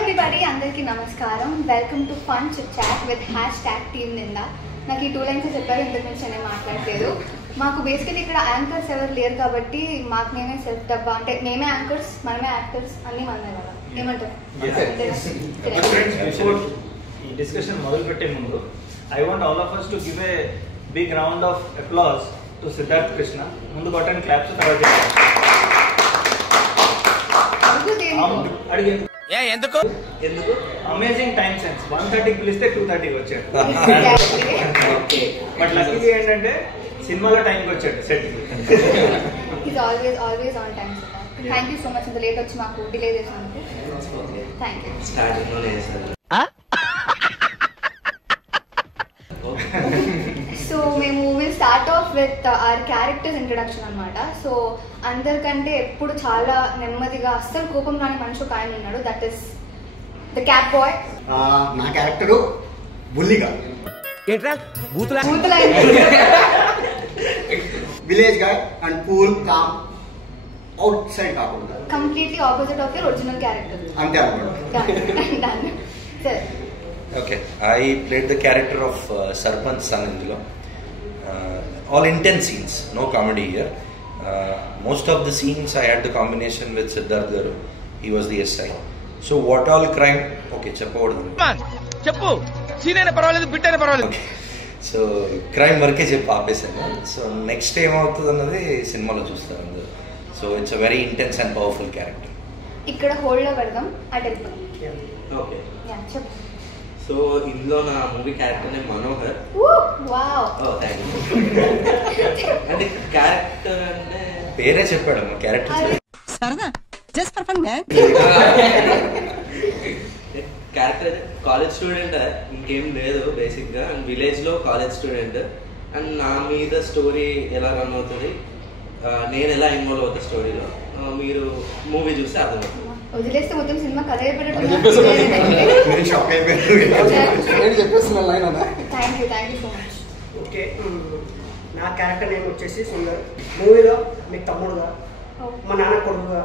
everybody, అందరికీ నమస్కారం. Welcome to fun chit chat with #team Ninda. నాకు ఈ 2 లైన్స్ చెప్పారు, ఇంతకు మించి నేను మాట్లాడలేదు. మాకు బేసికలీ ఇక్కడ యాంకర్స్ ఎవరు లేరు కాబట్టి మాకు నేనే సెల్ఫ్ డబ్బా, అంటే మేమే యాంకర్స్, మనమే యాక్టర్స్ అన్ని మనమే కదా. ఏమంటారు? ఈ డిస్కషన్ మొదలు పెట్టే ముందు I want all of us to give a big round of applause to Siddharth Krishna. ముందు కొట్టండి క్లాప్స్, తర్వాత ఎందుకు అమేజింగ్ టైం సెన్స్. 1:30కి పిలిస్తే 2:30కి వచ్చాడు. బట్ లక్కీగా ఏంటంటే సినిమాలో టైంకి వచ్చాడు set. Is always on time. Thank you so much, ఇంత లేట్ వచ్చి మాకు డిలే చేసినందుకు. Thank you. సో మేము will start of with our characters introduction అనమాట. సో అందరికంటే ఎప్పుడు చాలా నెమ్మదిగా అస్సలు కోపం రాని మనిషి ఒక ఆయన ఉన్నాడు, that is the cat boy. నా క్యారెక్టరు బుల్లిగా విలేజ్ గా and cool calm outside కాకుండా completely opposite of your original character. అంతే అనుకోండి. సరే. Okay, I played the character of Sarpanch son indulo. All intense scenes, no comedy here. Most of the scenes I had the combination with Siddharth Garu. He was the SI. So what all crime? Okay, cheppu. Scene aina parvaledu, bit aina parvaledu. Okay. So crime work cheppu aapesanu. So next time avutadu annadi cinema lo chustaru andaru. So it's a very intense and powerful character. Ikkada hold lo pedam adelpa. Okay. Yeah, cheppu. So ఇందులో నా movie character name Manohar. అంటే character అంటే పేరే చెప్పాడు మా character. Character అయితే college student, ఇంకేం లేదు బేసిక్ గా. అండ్ విలేజ్ లో కాలేజ్ స్టూడెంట్. అండ్ నా మీద స్టోరీ ఎలా రన్ అవుతుంది, నేను ఎలా ఇన్వాల్వ్ అవుతా స్టోరీలో, మీరు మూవీ చూస్తే అర్థమవుతుంది. వదిలేస్తే మొత్తం సినిమా కథ ఓకే. నా క్యారెక్టర్ నేమ్ వచ్చేసి సుందర్. మూవీలో మీకు తమ్ముడుగా, మా నాన్న కొడుకుగా,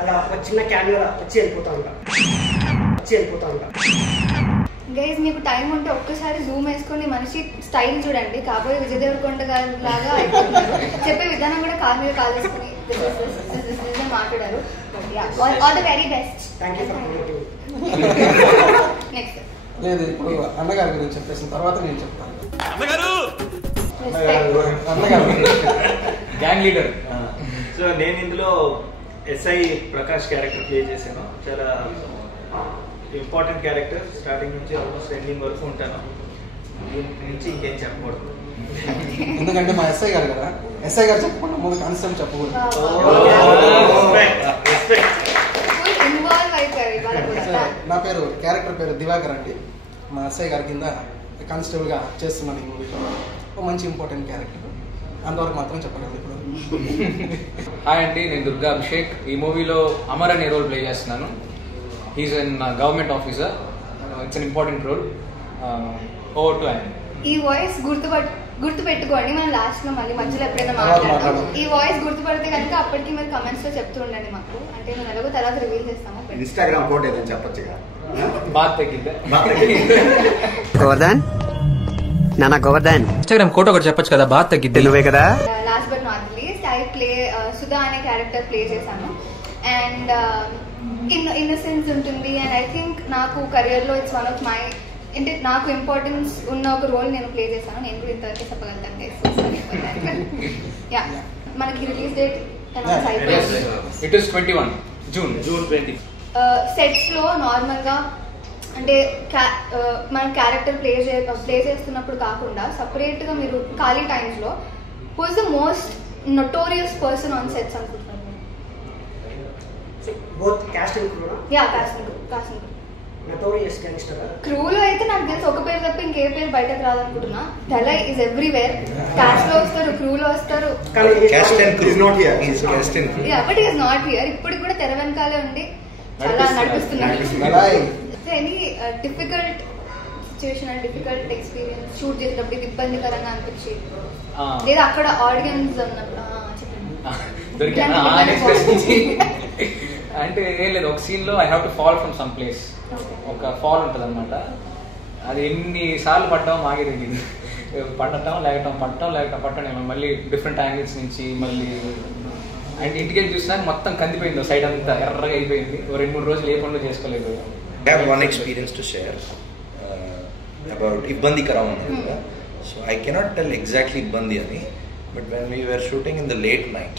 అలా ఒక చిన్న క్యామెరా వచ్చి వెళ్ళిపోతా ఉంటా. గైస్, మీకు టైం ఉంటే ఒక్కసారి జూమ్ వేసుకొని మనిషి స్టైల్ చూడండి. కాబోయే విజయ్ దేవరకొండ గారి లాగా అయిపోతున్నారు. చెప్పే విధానం కూడా కాలు మీద కాల్ చేసుకుని మాట్లాడారు. All the very best. Next లేదు, ఇప్పుడు అన్నగారి గురించి చెప్పేసిన తర్వాత నేను చెప్తాను. Gang leader. సో నేను ఇందులో SI ప్రకాష్ క్యారెక్టర్ ప్లే చేశాను. చాలా ఇంపార్టెంట్ క్యారెక్టర్. స్టార్టింగ్ నుంచి ఆల్మోస్ట్ ఎండింగ్ వరకు ఉంటాను. దీని నుంచి ఇంకేం చెప్పకూడదు, ఎందుకంటే మా ఎస్ఐ గారు కదా. ఎస్ఐ గారు చెప్పకుండా ముందు కానిస్టేబుల్ చెప్పకూడదు. నా పేరు క్యారెక్టర్ పేరు దివాకర్ అండి. మా ఎస్ఐ గారి కింద కానిస్టేబుల్ గా చేస్తున్నాను ఈ మూవీలో. ఒక మంచి ఇంపార్టెంట్ క్యారెక్టర్, అంతవరకు మాత్రం చెప్పగలను ఇప్పుడు. హాయ్ అండి, నేను దుర్గా అభిషేక్. ఈ మూవీలో అమర్ అనే రోల్ ప్లే చేస్తున్నాను. He's an government officer. It's an important role. Over to ఆయన. ఈ వాయిస్ గుర్తు పెట్టుకోండి. మనం లాస్ట్ లో మళ్ళీ మధ్యలో ఎప్పుడైనా మాట్లాడతాము. ఈ వాయిస్ గుర్తుపడితే కనుక అప్పటికి మీరు కమెంట్స్ లో చెప్తూ ఉండండి మాకు. అంటే మేము ఎలాగో తర్వాత రివీల్ చేస్తాము. ఇన్స్టాగ్రామ్ ఫోటో ఏదైనా చెప్పొచ్చుగా. బాత్ తగ్గిందా గోవర్ధన్? నానా గోవర్ధన్, ఇన్స్టాగ్రామ్ ఫోటో కూడా చెప్పొచ్చు కదా. బాత్ తగ్గిద్ది నువ్వే కదా. Last but not least, I play Sudha అనే క్యారెక్టర్ ప్లే చేశాను. అండ్ ఇన్నసెన్స్ ఉంటుంది. అండ్ ఐ థింక్ నాకు కెరియర్లో ఇట్స్ వన్ ఆఫ్ మై, అంటే నాకు ఇంపార్టెన్స్ ఉన్న ఒక రోల్ నేను ప్లే చేశాను. నేను కూడా ఇంతవరకు చెప్పగలుగుతాను. యా, మనకి release date it is 21 June 20. Sets లో నార్మల్ గా అంటే మనం క్యారెక్టర్ ప్లే చేస్తున్నప్పుడు కాకుండా సపరేట్ గా మీరు ఖాళీ టైమ్స్ లో who is the most notorious person on sets అనుకుంటున్నారు? క్రూలో అయితే నాకు తెలిసి ఒక పేరు తప్ప ఇంకే పేరు బయటకు రాదనుకుంటున్నా. Dhalai is everywhere. క్యాస్ట్ లో వస్తారు, క్రూలో వస్తారు. But is not here. ఇప్పుడు కూడా తెర వెనకాలే ఉండి చాలా నడిపిస్తున్నారు. Any difficult situation and difficult experience shoot చేసేటప్పుడు ఇది ఇబ్బందికరంగా అనిపించి, లేదా అక్కడ ఆడియన్స్ ఉన్నప్పుడు చెప్పండి. అంటే ఏం లేదు, ఒక సీన్లో I have to fall from some place. ఒక ఫాల్ ఉంటుంది అనమాట. అది ఎన్నిసార్లు పడ్డామో మాకే తెలియదు. పడటం లేకటం పట్టడం మళ్ళీ డిఫరెంట్ యాంగిల్స్ నుంచి మళ్ళీ అండ్ ఇంటికి వెళ్ళి చూసినాక మొత్తం కందిపోయింది, సైడ్ అంతా ఎర్రగా అయిపోయింది. 2-3 రోజులు ఏ పనులు చేసుకోలేదు. I have one experience to share about Ibbandikaram అన్నారు కదా. So I cannot tell exactly Ibbandi ani, but when we were shooting in the late night,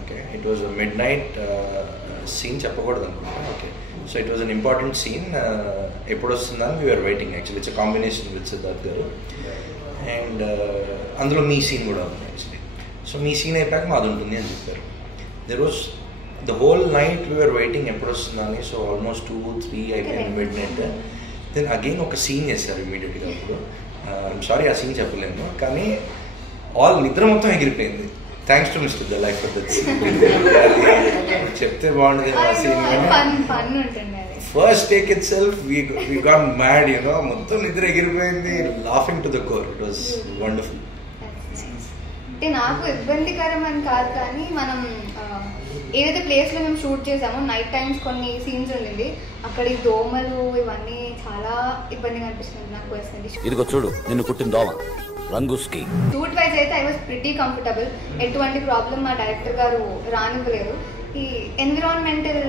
okay, it was a midnight scene చెప్పకూడదు అనుకుంటా. Okay, so it was an important scene. ఎప్పుడు వస్తుందని we were waiting. Actually it's a combination with Siddharth garu and అందులో మీ scene కూడా ఉంది actually. So మీ scene అయిపోయాక మాది ఉంటుంది అని చెప్పారు. There was the whole night we were waiting ఎప్పుడు వస్తుందని. సో ఆల్మోస్ట్ 2-3 అయిపోయింది midnight. దెన్ అగైన్ ఒక సీన్ చేశారు ఇమీడియట్గా. అప్పుడు ఐమ్ సారీ ఆ సీన్ చెప్పలేను, కానీ ఆల్ నిద్ర మొత్తం ఎగిరిపోయింది. Thanks to mister the life for that scene. చెప్తే బాగుండేది ఆ scene. First take itself we got mad, you know, మొత్తం నిద్ర ఎగిరిపోయింది, laughing to the core. It was wonderful. అంటే నాకు ఇబ్బందికరం అని కాదు, కానీ మనం ఏదైతే ప్లేస్లో మేము షూట్ చేసామో నైట్ టైమ్స్ కొన్ని సీన్స్ ఉండింది, అక్కడ ఈ దోమలు ఇవన్నీ చాలా ఇబ్బందిగా అనిపిస్తుంది నాకు పర్సనలీ. ఇదిగో చూడు నిన్ను కుట్టిన దోమ రంగుస్కి. షూట్ వైజ్ అయితే ఐ వాజ్ ప్రిటీ కంఫర్టబుల్. ఎటువంటి ప్రాబ్లం మా డైరెక్టర్ గారు రానివ్వలేదు. ఈ ఎన్విరాన్మెంటల్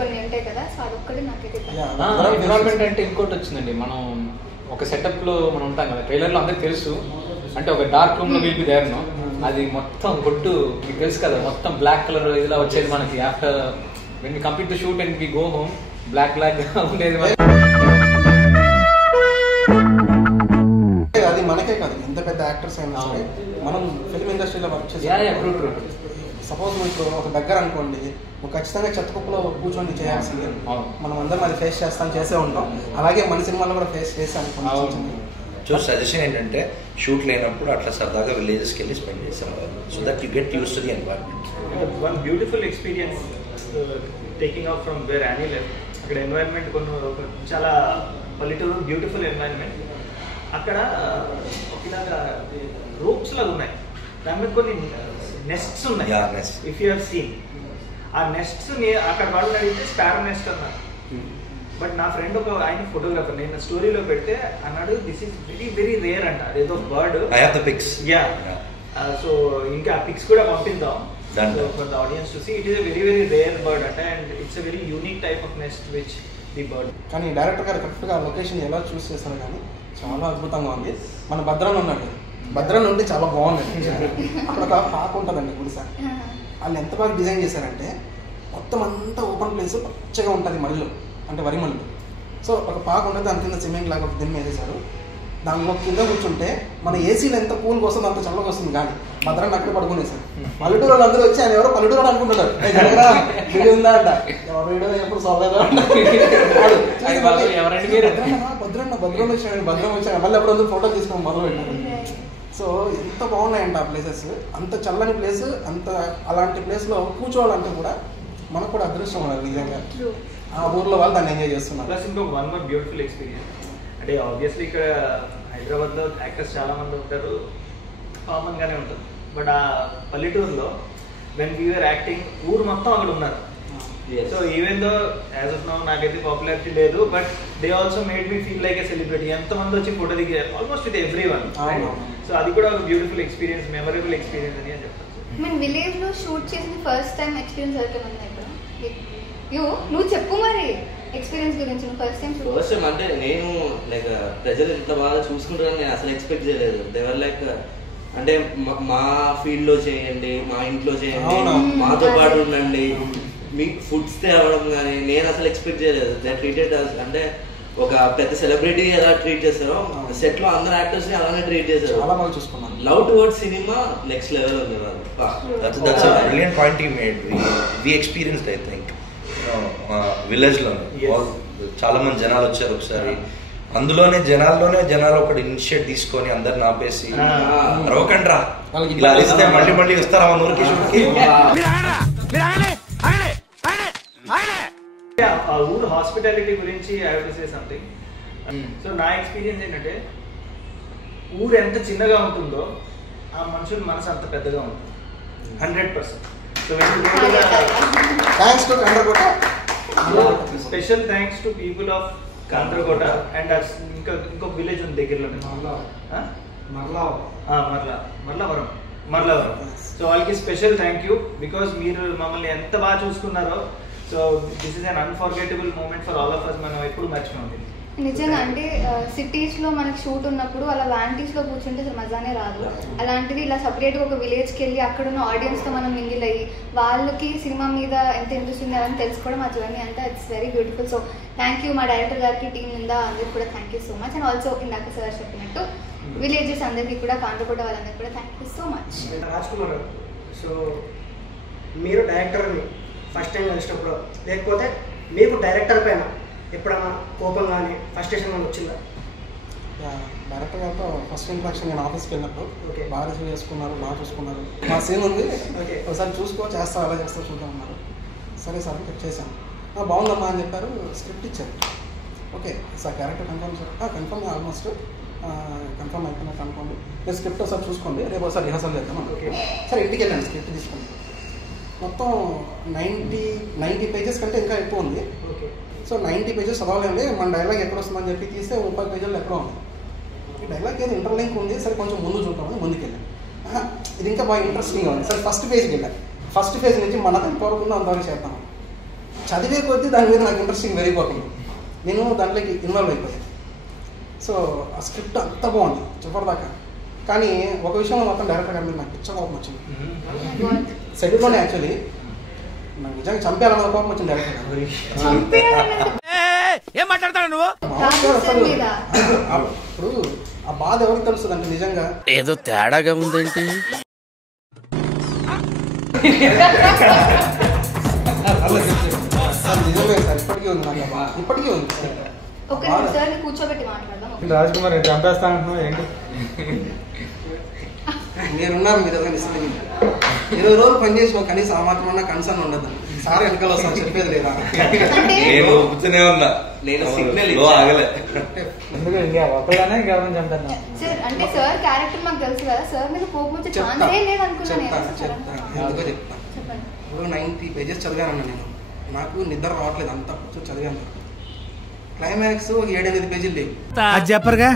కొన్ని ఉంటాయి కదా, సో అదొక్కటి నాకైతే ఎన్విరాన్మెంట్ అంటే ఇంకోటి వచ్చిందండి. మనం ఒక సెటప్లో మనం ఉంటాం కదా, ట్రైలర్లో అందరికి తెలుసు. అంటే ఒక డార్క్ రూమ్ లో వీల్ బి దేర్ నో, అది మొత్తం కొట్టు మీకు తెలుసు కదా, మొత్తం బ్లాక్ కలర్ ఇలా వచ్చేది మనకి. After when we complete the shoot and we go home black ఉండేది. అది మనకే కాదు, ఎంత పెద్ద యాక్టర్స్ అయినా సరే మనం ఫిల్మ్ ఇండస్ట్రీలో వర్క్ చేసి సపోజ్ మీకు ఒక దగ్గర అనుకోండి, ఖచ్చితంగా చెత్తకుప్పలో కూర్చొని చేయాల్సిందే. మనం అందరం అది ఫేస్ చేసే ఉంటాం. అలాగే మన సినిమాలో కూడా ఫేస్ చేసాను. సో సజెషన్ ఏంటంటే షూట్ లేనప్పుడు అట్లా సరదాగా విలేజెస్కి వెళ్ళి స్పెండ్ చేసాం, so that you get use to the environment. One beautiful experience taking off from where any left. అక్కడ ఎన్వైరన్మెంట్ కొన్ని చాలా పల్లెటూరు, బ్యూటిఫుల్ ఎన్వైరన్మెంట్. అక్కడ ఒకలాగా రూప్స్ లాగా ఉన్నాయి, దాని మీద కొన్ని నెస్ట్స్ ఉన్నాయి. ఇఫ్ యూ హావ్ సీన్ ఆ నెస్ట్స్ అక్కడ వాళ్ళు అడిగితే స్పారో నెస్ట్ అన్నారు. బట్ నా ఫ్రెండ్ ఒక ఆయన ఫోటోగ్రాఫర్, నేను స్టోరీలో పెడితే అన్నాడు this is very very rare అంట, అదేదో bird. I have the pics. Yeah, so ఇంకా ఆ పిక్స్ కూడా పంపిద్దాం for the audience to see. It is a very very rare bird అంట, and it's a very unique type of nest which the bird. కానీ director గారు కరెక్ట్గా location ఎలా చూస్ చేశారు, కానీ చాలా అద్భుతంగా ఉంది. మన భద్రాన్ ఉన్నాడు, భద్రాన్ ఉంటే చాలా బాగుంది. అక్కడ ఒక పాక ఉంటుందండి గుడిసె, వాళ్ళు ఎంత బాగా డిజైన్ చేశారంటే మొత్తం అంతా ఓపెన్ ప్లేస్ పచ్చగా ఉంటుంది, మళ్ళు అంటే వరి మళ్ళు. సో ఒక పాక ఉంటుంది, దాని కింద సిమెంట్ లాగా ఒక దిమ్మ వేసేసారు. దానిలో కింద కూర్చుంటే మన ఏసీలో ఎంత కూల్గా వస్తుంది అంత చల్లగా వస్తుంది. కానీ భద్రాన్ని అక్కడ పడుకునేసారు. పల్లెటూరు వాళ్ళు అందరూ వచ్చి ఆయన ఎవరో పల్లెటూరు అనుకుంటున్నారు, వీడియో ఉందా అంట, ఎవరు ఎప్పుడు సోలేదా భద్రం వచ్చాను, మళ్ళీ ఎప్పుడు అందరూ ఫోటో తీసుకొని మొదలు పెట్టారు. సో ఎంత బాగున్నాయంట ఆ ప్లేసెస్, అంత చల్లని ప్లేస్, అంత అలాంటి ప్లేస్లో కూర్చోవాలంటే కూడా మనకు కూడా అదృష్టం ఉన్నది నిజంగా. ఆ ఊర్లో వాళ్ళు దాన్ని ఎంజాయ్ చేస్తున్నారు. ప్లస్ ఇంకో వన్ మోర్ బ్యూటిఫుల్ ఎక్స్పీరియన్స్ అంటే ఆబ్వియస్లీ ఇక్కడ హైదరాబాద్లో యాక్టర్స్ చాలా మంది ఉంటారు, కామన్గానే ఉంటుంది. బట్ ఆ పల్లెటూరులో వెన్ వీఆర్ యాక్టింగ్ ఊరు మొత్తం అక్కడ ఉన్నారు. So even though as of now నాకైతే పాపులారిటీ లేదు, but they also made me feel like a celebrity. ఎంతమంది వచ్చి ఫోటో దిగారు, almost with every one. So అది కూడా ఒక బ్యూటిఫుల్ ఎక్స్పీరియన్స్, మెమరబుల్ ఎక్స్పీరియన్స్ అని చెప్పచ్చు. నేను విలేజ్ లో షూట్ చేసిన ఫస్ట్ టైం ఎక్స్పీరియన్స్ ఎవరికైనా ఇక్కడ నువ్వు చెప్పు మరి ఎక్స్పీరియన్స్ గురించి. నువ్వు ఫస్ట్ టైం అంటే నేను లైక్ ప్రజలు ఇంత బాగా చూసుకుంటారని నేను అసలు ఎక్స్పెక్ట్ చేయలేదు. దేవర్ లైక్ అంటే మా ఫీల్డ్ లో చేయండి, మా ఇంట్లో చేయండి, మాతో పాటు ఉండండి, మీకు ఫుడ్స్ తేవడం కానీ నేను అసలు ఎక్స్పెక్ట్ చేయలేదు. దే ట్రీటెడ్ అంటే ఒక పెద్ద సెలబ్రిటీ ఎలా ట్రీట్ చేస్తారో సెట్ లో అందరు యాక్టర్స్ ని అలానే ట్రీట్ చేశారు. చాలా బాగా చూసుకున్నాను. Love towards cinema next level ఉంది. That's a brilliant point you made. We experienced, I think, village లో చాలా మంది జనాలు వచ్చారు ఒకసారి. అందులోనే జనాలు ఒకటి ఇనిషియేట్ తీసుకొని అందరిని ఆపేసి రవకండి రా ఇలా ఇస్తే మళ్ళీ వస్తారా మన ఊరికి షూట్కి. ఆ ఊరు హాస్పిటాలిటీ గురించి I have to say something. So నా ఎక్స్పీరియన్స్ ఏంటంటే ఊరు ఎంత చిన్నగా ఉంటుందో ఆ మనుషుల మనసు అంత పెద్దగా ఉంటుంది 100%. So when you go to thanks to Kandrakota. Special thanks to people of Kandrakota and ఇంకొక విలేజ్ ఉంది దగ్గరలో మర్లవరం. సో వాళ్ళకి స్పెషల్ థ్యాంక్ యూ బికాస్ మీరు మమ్మల్ని ఎంత బాగా చూసుకున్నారో. So this is an unforgettable moment for all of us. మనం ఎప్పుడు మర్చిపోండి. నిజంగా అంటే సిటీస్లో మనకి షూట్ ఉన్నప్పుడు అలా వ్యాంటీస్లో కూర్చుంటే అసలు మజానే రాదు. అలాంటిది ఇలా సపరేట్గా ఒక విలేజ్కి వెళ్ళి అక్కడున్న ఆడియన్స్తో మనం మింగిల్ అయ్యి వాళ్ళకి సినిమా మీద ఎంత ఇంట్రెస్ట్ ఉంది అని తెలుసుకోవడం ఆ జర్నీ అంతా it's very beautiful. So thank you మా డైరెక్టర్ గారికి, టీం నిందా అందరికి కూడా thank you so much. And also ఇందాక సార్ చెప్పినట్టు విలేజెస్ అందరికీ కూడా, కాండ్రకోట వాళ్ళందరికీ కూడా thank you so much. Raj Kumar గారు, సో మీరు డైరెక్టర్ని ఫస్ట్ టైం కలిసినప్పుడు లేకపోతే మీకు డైరెక్టర్ పైన ఎప్పుడైనా కోపం కానీ ఫ్రస్ట్రేషన్ కానీ వచ్చిందా? డైరెక్టర్ గారితో ఫస్ట్ ఇంట్రాక్షన్ నేను ఆఫీస్కి వెళ్ళినప్పుడు బాగా రిసీవ్ చేసుకున్నారు, బాగా చూసుకున్నారు. మా సీన్ ఉంది, ఒకసారి చూసుకో, చేస్తా, అలా చేస్తా, చూద్దాం అన్నారు. సరే సార్ చెక్ చేశాను. బాగుందమ్మా అని చెప్పారు. స్క్రిప్ట్ ఇచ్చారు. Okay sir character confirm sir, confirm almost confirm అయిపోయినట్టు అనుకోండి. మీరు స్క్రిప్ట్ ఒకసారి చూసుకోండి, రేపు ఒకసారి రిహర్సల్ చేద్దాం. సరే ఇంటికి వెళ్ళండి, స్క్రిప్ట్ తీసుకోండి. మొత్తం 90 పేజెస్ కంటే ఇంకా ఎక్కువ ఉంది. సో 90 పేజెస్ చదవాలండి. మన డైలాగ్ ఎక్కడ వస్తుందని చెప్పి తీస్తే 30 పేజీలు ఎక్కడో ఉంది. ఈ డైలాగ్ ఏదో ఇంటర్లింక్ ఉంది, సరే కొంచెం ముందు చూద్దామని ముందుకు వెళ్ళాను. ఇది ఇంకా బాగా ఇంట్రెస్టింగ్గా ఉంది. సరే ఫస్ట్ పేజ్కి వెళ్ళాను. ఫస్ట్ పేజ్ నుంచి మన ఎంతవరకు అంతవరకు చేద్దాం. చదివే కొద్దీ దాని మీద నాకు ఇంట్రెస్టింగ్ పెరిగిపోతుంది. నేను దాంట్లోకి ఇన్వాల్వ్ అయిపోయాను. సో ఆ స్క్రిప్ట్ అంత బాగుంది చివరిదాకా. కానీ ఒక విషయంలో మొత్తం డైరెక్టర్ గారి మీద నాకు పిచ్చ కోపం వచ్చింది. సెట్లోనే యాక్చువల్లీ నాకు నిజంగా చంపేయాలన్న కోపం వచ్చింది డైరెక్టర్ గారు. ఏం మాట్లాడతాడు నువ్వు? ఇప్పుడు ఆ బాధ ఎవరికి తెలుస్తుంది అంటే నిజంగా ఏదో తేడాగా ఉందేంటి. నిజమే సార్, ఇప్పటికీ ఉంది నాకు, ఇప్పటికీ ఉంది. కూర్చోబెట్టి మాట్లాడదాం. రాజ్ కుమార్ చంపేస్తా అంటున్నావు ఏంటి? మీరున్నారు, మీరు ఏదైనా ఇస్తుంది. 20 రోజులు పనిచేసిన కనీసం ఆ మాత్రం కన్సర్న్ ఉండదు. సార్ వెనకాల వస్తాను చెప్పేది లేదా? నేను కూర్చునే ఉన్నా, నేను సిగ్నల్ ఆగలే. ఎందుకు ఇంకా ఒకళ్ళనే గవర్నమెంట్ చంపేద్దాం. సార్ అంటే సార్ క్యారెక్టర్ మాకు తెలుసు కదా, సార్ మీద కోపం వచ్చే ఛాన్సే లేదు అనుకున్నాను. ఎందుకో చెప్తా. ఇప్పుడు 90 పేజెస్ చదివానన్నా నేను. నాకు నిద్ర రావట్లేదు, అంతా చదివాను. క్లైమాక్స్ 7-8 పేజీలు లేవు. అది చెప్పరుగా,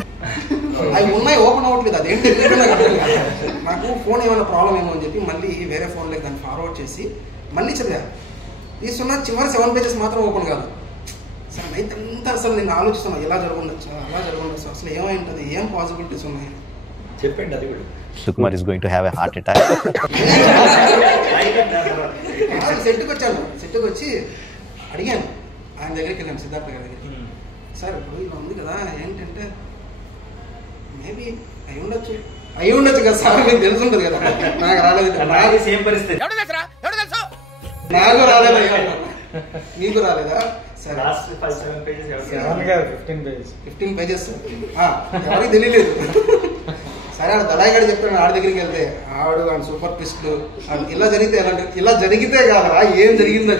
అవి ఉన్నాయి, ఓపెన్ అవ్వట్లేదు. అదేంటి నాకు ఫోన్ ఏమైనా ప్రాబ్లం ఏమో అని చెప్పి మళ్ళీ వేరే ఫోన్లోకి దాన్ని ఫార్వర్డ్ చేసి మళ్ళీ చదివాను. తీసుకున్న చివరి 7 పేజెస్ మాత్రం ఓపెన్ కాదు. సరే నైట్ అంతా అసలు నేను ఆలోచిస్తున్నాను, ఎలా జరుగుండొచ్చు, అలా జరుగుండొచ్చు, అసలు ఏమై ఉంటుంది, ఏం పాసిబిలిటీస్ ఉన్నాయి చెప్పండి. అది కూడా Sukumar is going to have a heart attack. సెట్కి వచ్చాను. సెట్కి వచ్చి అడిగాను, ఆయన దగ్గరికి వెళ్ళాను, సిద్ధార్థ గారి దగ్గరికి. సార్ ఇప్పుడు ఇలా ఉంది కదా, ఏంటంటే మేబీ అయి ఉండొచ్చు కదా సార్, మీకు తెలిసి ఉంటుంది కదా. నాకు రాలేదు, సేమ్ పరిస్థితి. నాకు రాలేదు, మీకు రాలేదా? సరే 15 పేజెస్ ఎవరికి తెలియలేదు. సరే ఆడు దళాయిగాడు చెప్తాడు, ఆడి దగ్గరికి వెళ్తే ఆడు ఆయన సూపర్ ట్విస్ట్లు ఇలా జరిగితే ఇలా జరిగితే కాదురా ఏం జరిగిందో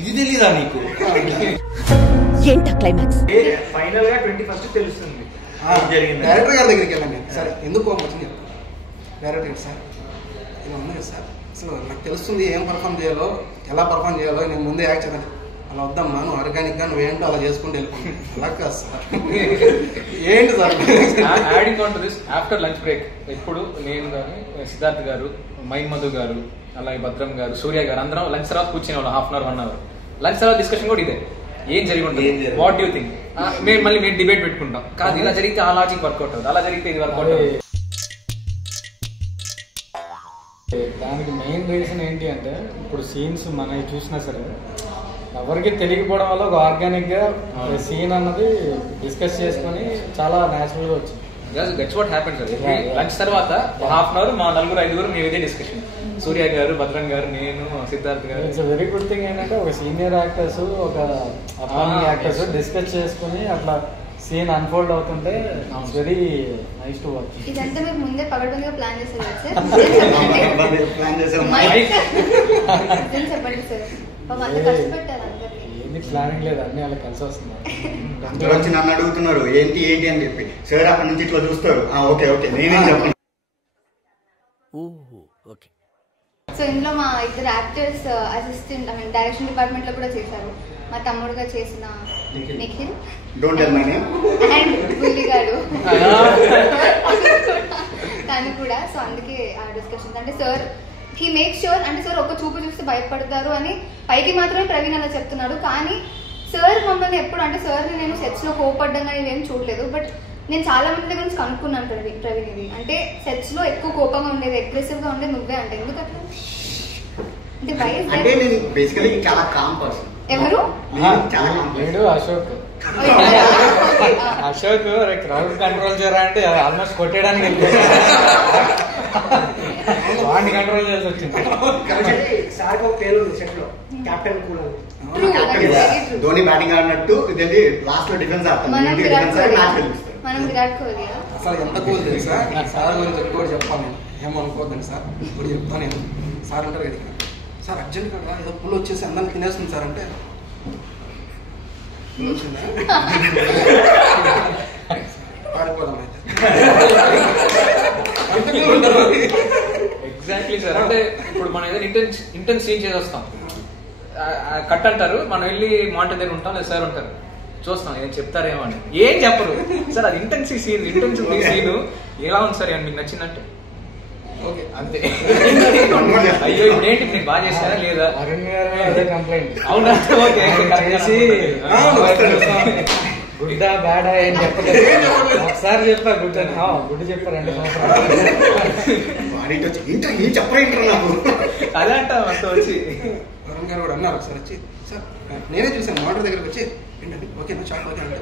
ఇది తెలీదా నీకు? ఫైనల్ గా 21st తెలుస్తుంది డైరెక్టర్ గారి దగ్గరికి వెళ్ళండి. సరే ఎందుకు కోపం వచ్చింది చెప్తాను. డైరెక్టర్ గారు సార్ ఇలా ఉంది కదా సార్, అసలు నాకు తెలుస్తుంది ఏం పర్ఫామ్ చేయాలో, ఎలా పర్ఫామ్ చేయాలో, నేను ముందే యాక్ట్ చేయాలి. అలా వద్దమ్మా, నువ్వు ఆర్గానిక్ గా నువ్వేంటో అలా చేసుకుంటూ వెళ్ళిపోయి. అలా కాదు సార్, ఏంటి sir adding on to this, after lunch break ఎప్పుడు నేను కానీ సిద్ధార్థ్ గారు, మైన్ మధు గారు, అలాగే భద్రం గారు, సూర్య గారు అందరం లంచ్ తర్వాత కూర్చునే వాళ్ళు 1/2 అవర్ 1 అవర్. లంచ్ తర్వాత డిస్కషన్ కూడా ఇదే, ఏం జరిగి ఉంటుంది, వాట్ యూ థింక్. మేము డిబేట్ పెట్టుకుంటాం. కాదు ఇలా జరిగితే ఆ లాజిక్ వర్కౌట్ అవుతుంది, అలా జరిగితే ఇది వర్కౌట్ అవుతుంది. దానికి మెయిన్ రీజన్ ఏంటి అంటే ఇప్పుడు సీన్స్ మనకి చూసినా సరే ఎవరికి తెలియకపోవడం వల్ల ఒక ఆర్గానిక్గా సీన్ అన్నది డిస్కస్ చేసుకొని చాలా న్యాచురల్గా వచ్చింది. That's what happen sir. Lunch తర్వాత 1/2 అవర్ మా 4-5 మేము ఇదే డిస్కషన్. సూర్య గారు, భద్రం గారు, నేను, సిద్ధార్థ్ గారు. ఇట్స్ వెరీ గుడ్ థింగ్ ఏంటంటే ఒక సీనియర్ యాక్టర్స్, ఒక అప్కమింగ్ యాక్టర్స్ డిస్కస్ చేసుకుని అట్లా సీన్ అన్ఫోల్డ్ అవుతుంటే వెరీ నైస్ టు వాచ్. ఇదంతా మీరు ముందే పగడబందిగా ప్లాన్ చేశారు సార్? చెప్పండి సార్, అంత కష్టపెట్టారు అందరికీ. ఏమి ప్లానింగ్ లేదు, అన్ని అలా కలిసి వస్తున్నారు. వచ్చి నన్ను అడుగుతున్నారు ఏంటి అని చెప్పి. సార్ అక్కడి నుంచి ఇట్లా చూస్తారు, ఓకే ఓకే నేనేం చెప్పండి. ఓకే. సో ఇందులో మా ఇద్దరు యాక్టర్స్ అసిస్టెంట్ డైరెక్షన్ డిపార్ట్మెంట్ లో కూడా చేశారు. మా తమ్ముడుగా చేసిన నిఖిల్ అండ్ బుల్లిగాడు తను కూడా. సో అందుకే ఆ డిస్కషన్స్ అంటే సార్ హీ మేక్ ష్యూర్ అంటే సార్ ఒక చూపు చూస్తే భయపడతారు అని పైకి మాత్రమే ప్రవీణ్ అలా చెప్తున్నాడు. కానీ సార్ మమ్మల్ని ఎప్పుడు అంటే సార్ని నేను సెట్స్ లో కోపడ్డంగా ఇవేం చూడలేదు. బట్ నేను చాలా మంది దగ్గర నుంచి కనుక్కున్నాను ప్రవీణ్ ఇది అంటే సెట్స్ లో ఎక్కువ కోపంగా ఉండేది, అగ్రెసివ్ గా ఉండేది నువ్వే అంటే ఎందుకు అట్లా అంటే నేను బేసికలీ చాలా కామ్ పర్సన్. ఎవరు? వీడు అశోక్. అశోక్ క్రౌడ్ కంట్రోల్ చేయరా అంటే ఆల్మోస్ట్ కొట్టేయడానికి వెళ్ళిపోయాడు. వాడిని కంట్రోల్ చేసి వచ్చింది. సార్ ఒక పేరు ఉంది సెట్ లో, కెప్టెన్ కూల్. ధోని బ్యాటింగ్ ఆడినట్టు ఇది లాస్ట్ లో డిఫెన్స్ మనం విరాట్ కోహ్లీ. అసలు ఎంత కూల్ తెలుసా? సార్ గురించి ఎక్కువ చెప్పాను నేను, ఏమనుకోవద్దండి సార్, ఇప్పుడు చెప్తాను నేను. సార్ అంటారు కదా సార్ అర్జెంట్ కదా ఏదో పుల్ వచ్చేసి అందరిని తినేస్తుంది సార్ అంటే పుల్ వచ్చిందా పారిపోదాం అయితే. Exactly sir. అంటే ఇప్పుడు మనం ఏదైనా ఇంటెన్స్ సీన్ చేసేస్తాం, కట్ అంటారు, మనం వెళ్ళి మానిటర్ దగ్గర ఉంటాం లేదా సార్ ఉంటారు, చూస్తాం ఏం చెప్తారేమో అని. ఏం చెప్పరు సార్, అది ఇంటెన్సివ్ సీన్ సీన్ ఎలా ఉంది సార్ మీకు నచ్చిందంటే ఓకే అంతే. అయ్యో ఇప్పుడు ఏంటి మీకు బాగా చేస్తారా లేదా కంప్లైంట్ అవునా? ఓకే గుడ్డా బ్యాడా ఏం చెప్పలేదు. ఒకసారి చెప్పా గుడ్ అని, గుడ్ చెప్పారండి అదే అంట వచ్చి వరుణ్ గారు కూడా అన్నారు సార్ వచ్చి, సార్ నేనే చూసాను మోటార్ దగ్గరకు వచ్చి ఏంటండి ఓకేనా షాక్ ఓకే అంటే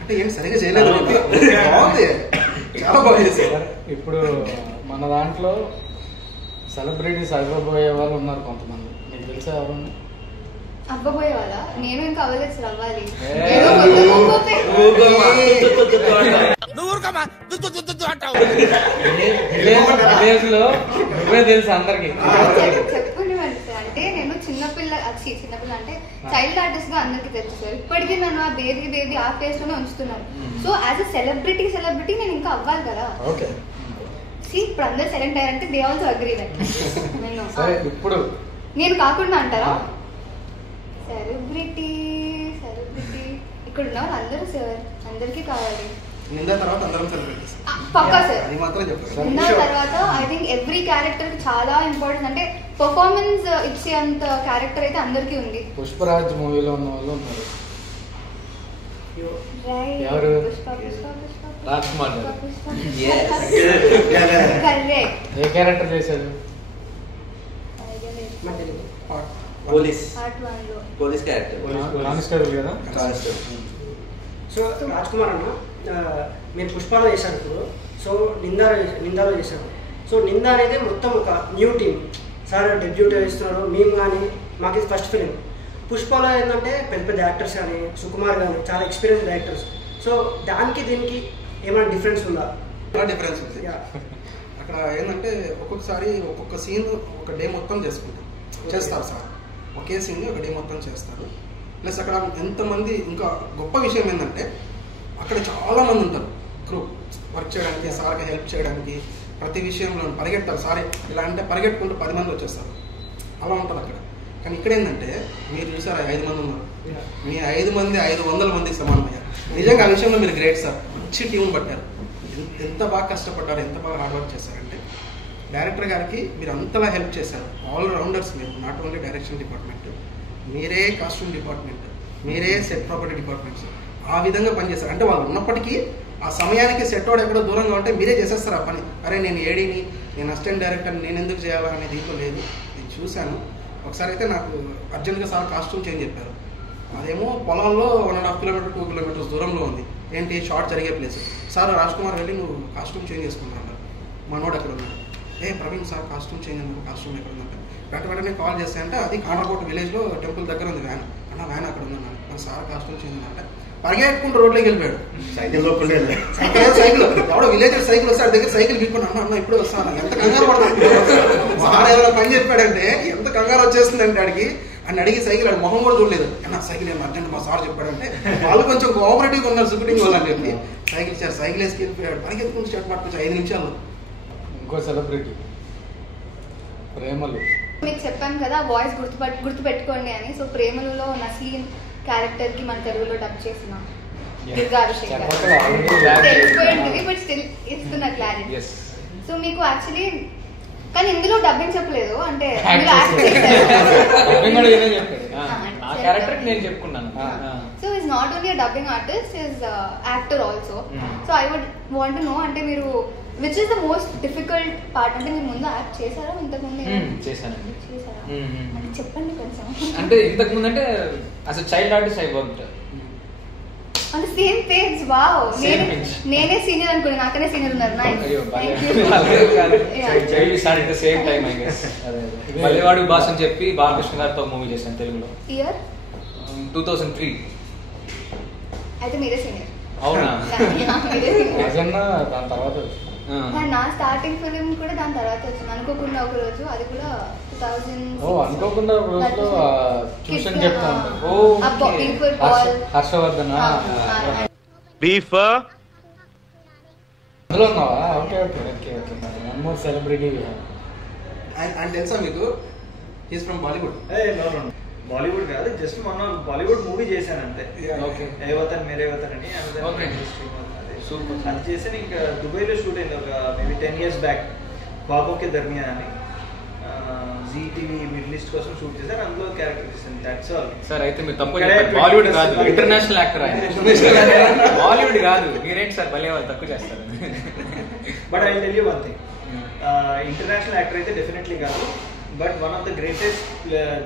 అంటే ఏంటి సరిగా చేయలేదు, బాగుంది చాలా బాగా చేశారు. ఇప్పుడు మన దాంట్లో సెలబ్రిటీస్ అవ్వబోయే వాళ్ళు ఉన్నారు కొంతమంది, మీకు తెలుసా ఎవరన్నా? అవ్వబోయే వాళ్ళ? నేను ఇంకా అవ్వలేదు సార్, అవ్వాలి. విలేజ్ లో నువ్వే తెలుసు అందరికి. చెప్పనివ్వండి సార్. అంటే నేను చిన్నపిల్ల అంటే చైల్డ్ ఆర్టిస్ట్ గా అందరికి తెలుసు సార్. ఇప్పటికీ నన్ను ఆ బేబీ ఆ ఫేస్ లోనే ఉంచుతున్నాను. సో యాజ్ అ సెలబ్రిటీ నేను ఇంకా అవ్వాలి కదా. ఇప్పుడు అందరు సెలెక్ట్ అయ్యారంటే దే ఆల్సో అగ్రీ దట్. ఇప్పుడు నేను కాకుండా అంటారా సెలబ్రిటీ ఇక్కడ ఉన్న వాళ్ళు అందరూ సార్, అందరికీ కావాలి. నిందా తర్వాత అందరం సెలబ్రిటీస్ పక్కా సార్. అది మాత్రం చెప్పారు. నిందా తర్వాత ఐ థింక్ ఎవ్రీ క్యారెక్టర్ చాలా ఇంపార్టెంట్. అంటే పర్ఫార్మెన్స్ ఇచ్చే అంత క్యారెక్టర్ అయితే అందరికీ ఉంది. పుష్పరాజ్ మూవీలో ఉన్న వాళ్ళు ఉన్నారు. ఎవరు? రాజ్ కుమార్ గారు. ఏ క్యారెక్టర్ చేశారు? పోలీస్ క్యారెక్టర్, కానిస్టేబుల్ కదా. సో రాజ్ కుమార్ అన్న మీరు పుష్పాలో చేశారు ఇప్పుడు, సో నిందాలో చేశారు. సో నింద అనేది మొత్తం ఒక న్యూ టీమ్ సార్ డెబ్యూట్ ఇస్తున్నారు. మేము కానీ మాకు ఇది ఫస్ట్ ఫిలిం. పుష్పలో ఏంటంటే పెద్ద పెద్ద యాక్టర్స్ కానీ సుకుమార్ కానీ చాలా ఎక్స్పీరియన్స్ డైరెక్టర్స్. సో దానికి దీనికి ఏమైనా డిఫరెన్స్ ఉందా? చాలా డిఫరెన్స్ ఉంది. అక్కడ ఏంటంటే ఒక్కొక్కసారి ఒక్కొక్క సీన్ ఒక డే మొత్తం చేస్తారు సార్. ఒకే సీన్ ఒక డే మొత్తం చేస్తారు. ప్లస్ అక్కడ ఎంతమంది, ఇంకా గొప్ప విషయం ఏంటంటే అక్కడ చాలా మంది ఉంటారు క్రూ వర్క్ చేయడానికి, సార్కి హెల్ప్ చేయడానికి, ప్రతి విషయంలో పరిగెడతారు. సార్ ఇలా అంటే పరిగెట్టుకుంటూ 10 మంది వచ్చేస్తారు, అలా ఉంటుంది అక్కడ. కానీ ఇక్కడ ఏంటంటే మీరు చూసారు 5 మంది ఉన్నారు, మీ 5 మంది 500 మందికి సమానమయ్యారు. నిజంగా ఆ విషయంలో మీరు గ్రేట్ సార్. మంచి టీం పట్టారు, ఎంత బాగా కష్టపడ్డారు, ఎంత బాగా హార్డ్ వర్క్ చేశారంటే డైరెక్టర్ గారికి మీరు అంతలా హెల్ప్ చేశారు. ఆల్ రౌండర్స్ మీరు, నాట్ ఓన్లీ డైరెక్షన్ డిపార్ట్మెంట్, మీరే కాస్ట్యూమ్ డిపార్ట్మెంట్, మీరే సెట్ ప్రాపర్టీ డిపార్ట్మెంట్స్, ఆ విధంగా పనిచేస్తారు. అంటే వాళ్ళు ఉన్నప్పటికీ ఆ సమయానికి సెట్ వాడు ఎక్కడో దూరంగా ఉంటే మీరే చేసేస్తారు ఆ పని. అరే నేను ఏడీని, నేను అసిస్టెంట్ డైరెక్టర్ని, నేను ఎందుకు చేయాలా అనే దీంట్లో లేదు. నేను చూశాను. ఒకసారి అయితే నాకు అర్జెంట్గా సార్ కాస్ట్యూమ్ చేంజ్ చెప్పారు. అదేమో పొలంలో 1.5 కిలోమీటర్ 2 కిలోమీటర్స్ దూరంలో ఉంది. ఏంటి షార్ట్ జరిగే ప్లేస్. సార్ రాజ్ కుమార్ వెళ్ళి నువ్వు కాస్ట్యూమ్ చేంజ్ చేసుకుంటున్నాను, మనోడు అక్కడ ఉన్నాడు. ప్రవీణ్ సార్ కాస్ట్యూమ్ చేంజ్ అన్నారు, కాస్ట్యూమ్ ఎక్కడ ఉందంటే వెంటనే కాల్ చేస్తే అంటే అది కాండ్రకోట విలేజ్లో టెంపుల్ దగ్గర ఉంది వ్యాన్. అన్న వ్యాన్ అక్కడ ఉందన్నాను. మరి సార్ కాస్ట్యూమ్ చేంజ్ అంటే పరిగెట్టుకుంటూ రోడ్లోకి వెళ్ళిపోయాడు. సైకిల్ ఎవడో విలేజర్ సైకిల్ వస్తాడు దగ్గర సైకిల్ పీక్కొని అన్న ఇప్పుడు వస్తాను. ఎంత కంగారు పడతాను. సార్ ఏమైనా పని చెప్పాడంటే ఎంత కంగారు వచ్చేస్తుందంటే ఆడికి. అని అడిగి సైకిల్ ఆడు మొహం కూడా చూడలేదు, అన్న సైకిల్ ఏమో అర్జెంట్ మా సార్ చెప్పాడంటే వాళ్ళు కొంచెం కోఆపరేటివ్గా ఉన్నారు షూటింగ్ వాళ్ళని చెప్పి సైకిల్ సార్ సైకిల్ వేసుకు వెళ్ళిపోయాడు, పనికి ఎత్తుకుని స్టార్ట్ పట్టుకోవచ్చు 5 నిమిషాల్లో. ఇంకో సెలబ్రిటీ ప్రేమలు. మీకు చెప్పాను కదా వాయిస్ గుర్తుపెట్టుకోండి అని. సో ప్రేమలులో నస్లీన్ క్యారెక్టర్ కి మన తెలుగులో డబ్ చేసిన తెలిసిపోయింది, బట్ స్టిల్ ఇస్తున్న క్లారిటీ. సో మీకు యాక్చువల్లీ కానీ ఇందులో డబ్బింగ్ చెప్పలేదు, అంటే so is not only dubbing artist, is actor also. So I would want to know, అంటే మీరు which is the most difficult part? అంటే మీరు ముందు యాక్ట్ చేశారా ఇంతకు ముందు? చేశానండి. చేశారా? అంటే చెప్పండి కొంచెం. అంటే ఇంతకు ముందు అంటే అసలు చైల్డ్ ఆర్టిస్ట్ అయి వర్క్డ్ అంటే సేమ్ పేజ్. వావ్, నేనే సీనియర్ అనుకోండి, నాకనే సీనియర్ ఉన్నారు. Same time I guess. మల్లెవాడు భాష అని చెప్పి బాలకృష్ణ గారితో మూవీ చేశాను తెలుగులో. ఇయర్ 2003. అయితే మీరే సీనియర్. అవునా? దాని తర్వాత నా స్టార్టింగ్ ఫిలిం కూడా దాని తర్వాత వచ్చింది అనుకోకుండా ఒక రోజు. అది కూడా 2000. అనుకోకుండా ఒక రోజులో ట్యూషన్ చెప్తాను. హర్షవర్ధన్ అందులో ఉన్నావా? Okay okay okay okay. One more celebrity and తెలుసా మీకు, ఈజ్ ఫ్రమ్ బాలీవుడ్. బాలీవుడ్ కాదు, జస్ట్ మొన్న బాలీవుడ్ మూవీ చేశాను అంతే. ఏ వతన్ మేరే వతన్ అని అది చేశాను. ఇంకా దుబాయ్లో షూట్ అయింది ఒక మేబీ 10 years బ్యాక్, బాబోకే దర్మియా అని. జీ టీవీ మిడిల్ ఈస్ట్ కోసం షూట్ చేశారు, అందులో క్యారెక్టర్ చేశాను. That's all. సార్ అయితే మీరు తప్పు బాలీవుడ్ కాదు, ఇంటర్నేషనల్ యాక్టర్ ఆయన. బాలీవుడ్ కాదు, మీరేంటి సార్ భలే వాళ్ళు తక్కువ చేస్తారు. But I tell you one thing, international actor అయితే డెఫినెట్లీ కాదు. But one of the greatest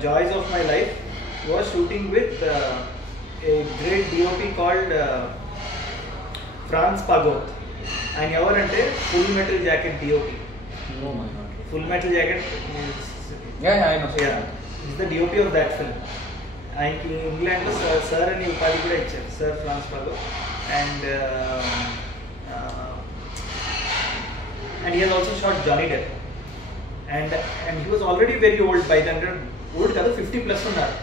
joys of my life was shooting with a great DOP called Franz Pagott. And evarante Full Metal Jacket DOP. Oh my God. Full Metal Jacket is, yeah, I know. Yeah, he's the DOP of that film. And in England sir ani upadi kuda icharu, Sir Franz Pagott. And he has also shot Johnny Depp. And he was already very old by then. Old kaadu, 50+ unnaru.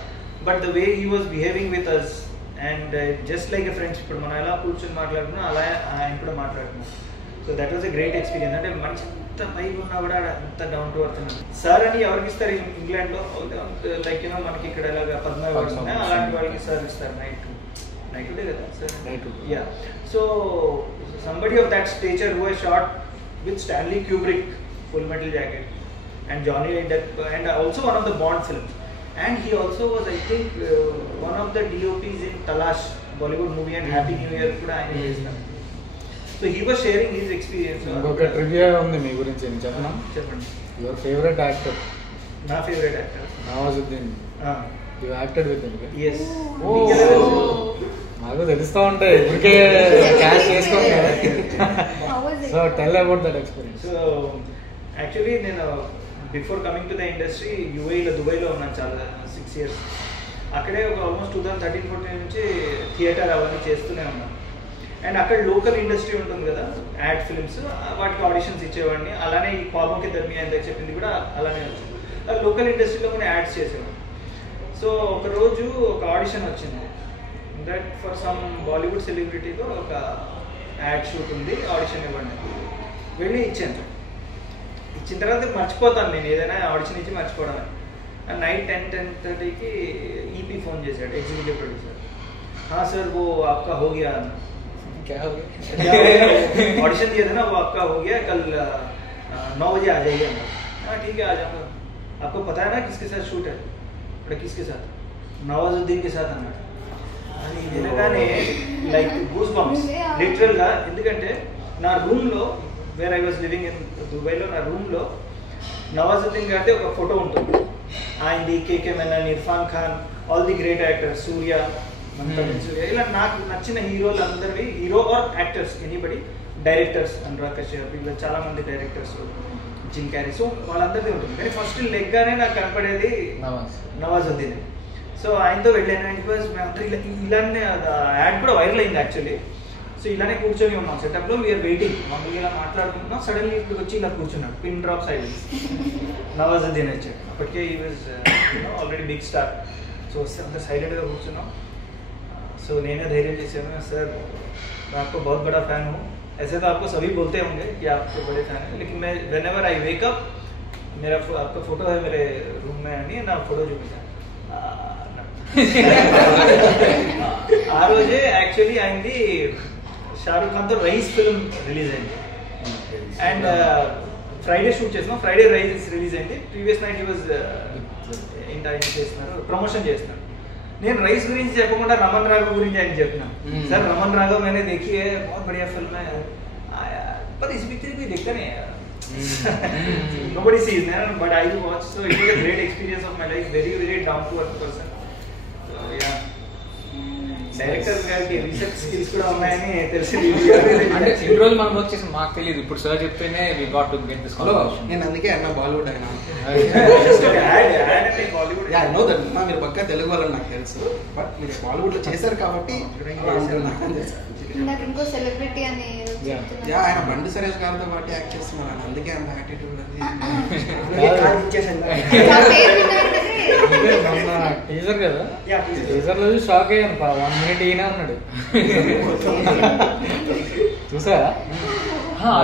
But the way he was behaving with us, and just like a friendship, ఇప్పుడు మనం ఎలా కూర్చొని మాట్లాడుకున్నా అలా ఆయన కూడా మాట్లాడుకున్నాం. So that was a great experience. అంటే మంచి అంత పైకి ఉన్నా కూడా అంత డౌన్ టు అర్త్ ఉన్నాడు. సార్ అని ఎవరికి ఇస్తారు ఇంగ్లాండ్లో? లైక్ యూనో మనకి ఇక్కడ ఎలాగా పద్మ అవార్డ్స్ ఉన్నాయి, అలాంటి వాళ్ళకి సార్ ఇస్తారు. నైట్ డే కదా sir. Yeah. So somebody of that stature who has shot with Stanley Kubrick, Full Metal Jacket, and Johnny Depp, and also one of the Bond films. And he also was, I think, one of the DOPs in Talash Bollywood movie and Happy New Year kuda ayana chestam. So he was sharing his experience. ఇంకొక trivia ఉంది మీ గురించి, చెప్పనా? చెప్పండి. Your favourite actor? నా favourite actor Nawazuddin. You acted with him? yes. నాకు తెలుస్తూ ఉంటాయి, ఇప్పటికే క్యాష్ చేసుకోండి. So tell about that experience. So actually నేను before coming to the industry యూఏఈలో దుబాయ్లో ఉన్నాను చాలా 6 years. అక్కడే ఒక ఆల్మోస్ట్ 2013-14 నుంచి థియేటర్ అవన్నీ చేస్తూనే ఉన్నాను. అండ్ అక్కడ లోకల్ ఇండస్ట్రీ ఉంటుంది కదా, యాడ్ ఫిల్మ్స్, వాటికి ఆడిషన్స్ ఇచ్చేవాడిని. అలానే ఈ పాపంకి దర్మియా ఎంత చెప్పింది కూడా అలానే వచ్చింది. లోకల్ ఇండస్ట్రీలో కూడా యాడ్స్ చేసేవాడిని. సో ఒకరోజు ఒక ఆడిషన్ వచ్చింది, దట్ ఫర్ సమ్ బాలీవుడ్ సెలబ్రిటీతో ఒక యాడ్ షూట్ ఉంది, ఆడిషన్ ఇవ్వండి. వెళ్ళి ఇచ్చాను. ఇచ్చిన తర్వాత మర్చిపోతాను నేను, ఏదైనా ఆడిషన్ ఇచ్చి మర్చిపోవడం. నైట్ 10-10:30కి ఈపీ ఫోన్ చేశాడు, ఎగ్జిక్యూటివ్ ప్రొడ్యూసర్. हाँ सर वो आपका हो गया. क्या हो गया? ऑडिशन दिया था ना, वो आपका हो गया, कल 9 बजे आ जाइए. हाँ ठीक है, आ जाऊँगा. आपको पता है ना किसके साथ शूट है? बड़ा किसके साथ? नवाजुद्दीन के साथ అన్నాడు. అని వినగానే లైక్ గూస్ బంప్స్ లిటరల్గా. ఎందుకంటే నా రూమ్లో, where I was living in దుబాయ్లో, నా రూమ్లో నవాజుద్దీన్ గారితో ఒక ఫోటో ఉంటుంది. ఆయనది, KK Menon, Irrfan Khan, all the great actors, Suriya, Suriya, ఇలా నాకు నచ్చిన హీరోలు అందరివి, hero or actors, anybody, directors, Anurag Kashyap, ఇలా చాలా మంది డైరెక్టర్స్, జిమ్ క్యారీ, సో వాళ్ళందరిది ఉంటుంది. కానీ ఫస్ట్ లెగ్గానే నాకు కనపడేది నవాజుద్దీన్. సో ఆయనతో వెళ్ళాను. అండ్ బికాజ్ మేమంతా ఇలానే యాడ్ కూడా వైరల్ అయింది యాక్చువల్లీ. సో ఇలానే కూర్చొని ఉన్నాం సెటప్లో, వీఆర్ వెయిటింగ్. మమ్మల్ని ఇలా మాట్లాడుకుంటున్నాం, సడన్లీ ఇప్పుడు వచ్చి ఇలా కూర్చున్నాడు, పిన్ డ్రాప్ సైడ్ నవాజుద్దీన్ వచ్చాడు. అప్పటికే ఈ was already big star. So వస్తే అంత సైలెంట్గా కూర్చున్నాం. సో నేనే धैर्य చేశాను, सर मैं आपको बहुत बड़ा फैन हूँ, ऐसे तो आपको सभी बोलते होंगे कि आपके बड़े फैन हैं, लेकिन मैं whenever I wake up मेरा आपका फोटो है मेरे रूम में అని నా ఫోటో చూపించాను. ఆ రోజే యాక్చువల్లీ అయింది షారూక్ ఖాన్తో రైస్ ఫిల్మ్ రిలీజ్ అయింది. అండ్ ఫ్రైడే షూట్ చేస్తున్నాం, ఫ్రైడే రైస్ రిలీజ్ అయింది. ప్రీవియస్ నైట్ ఈ వాజ్ ఏంటి చేస్తున్నారు, ప్రమోషన్ చేస్తున్నారు. నేను రైస్ గురించి చెప్పకుండా రమన్ రాఘవ్ గురించి ఆయన చెప్పినాను. సార్ రమన్ రాఘవ్ मैंने देखी है, बहुत बढ़िया फिल्म है, पर इस पिक्चर को देखता नहीं है, nobody sees, but I watch, so it was a great experience of my life, very very down to earth person. So yeah, director గారికి రీసెర్చ్ స్కిల్స్ కూడా ఉన్నాయని తెలిసింది. అంటే ఇన్ని రోజులు మనం వర్క్ చేసి మాకు తెలియదు, ఇప్పుడు సార్ చెప్తేనే we got to get this conversation. నేను అందుకే అన్న బాలీవుడ్ అయినా నో దట్ మీరు పక్కా తెలుగు వాళ్ళని నాకు తెలుసు, బట్ మీరు బాలీవుడ్ లో చేశారు కాబట్టి నాకు ఇంకో సెలబ్రిటీ అని ఆయన బండి సురేష్ గారితో పాటు యాక్ట్ చేస్తున్నారు, అందుకే అంత యాటిట్యూడ్ టీజర్ కదా, టీజర్ లో షాక్ అయ్యాను. 1 minute ఈయన ఉన్నాడు చూసా,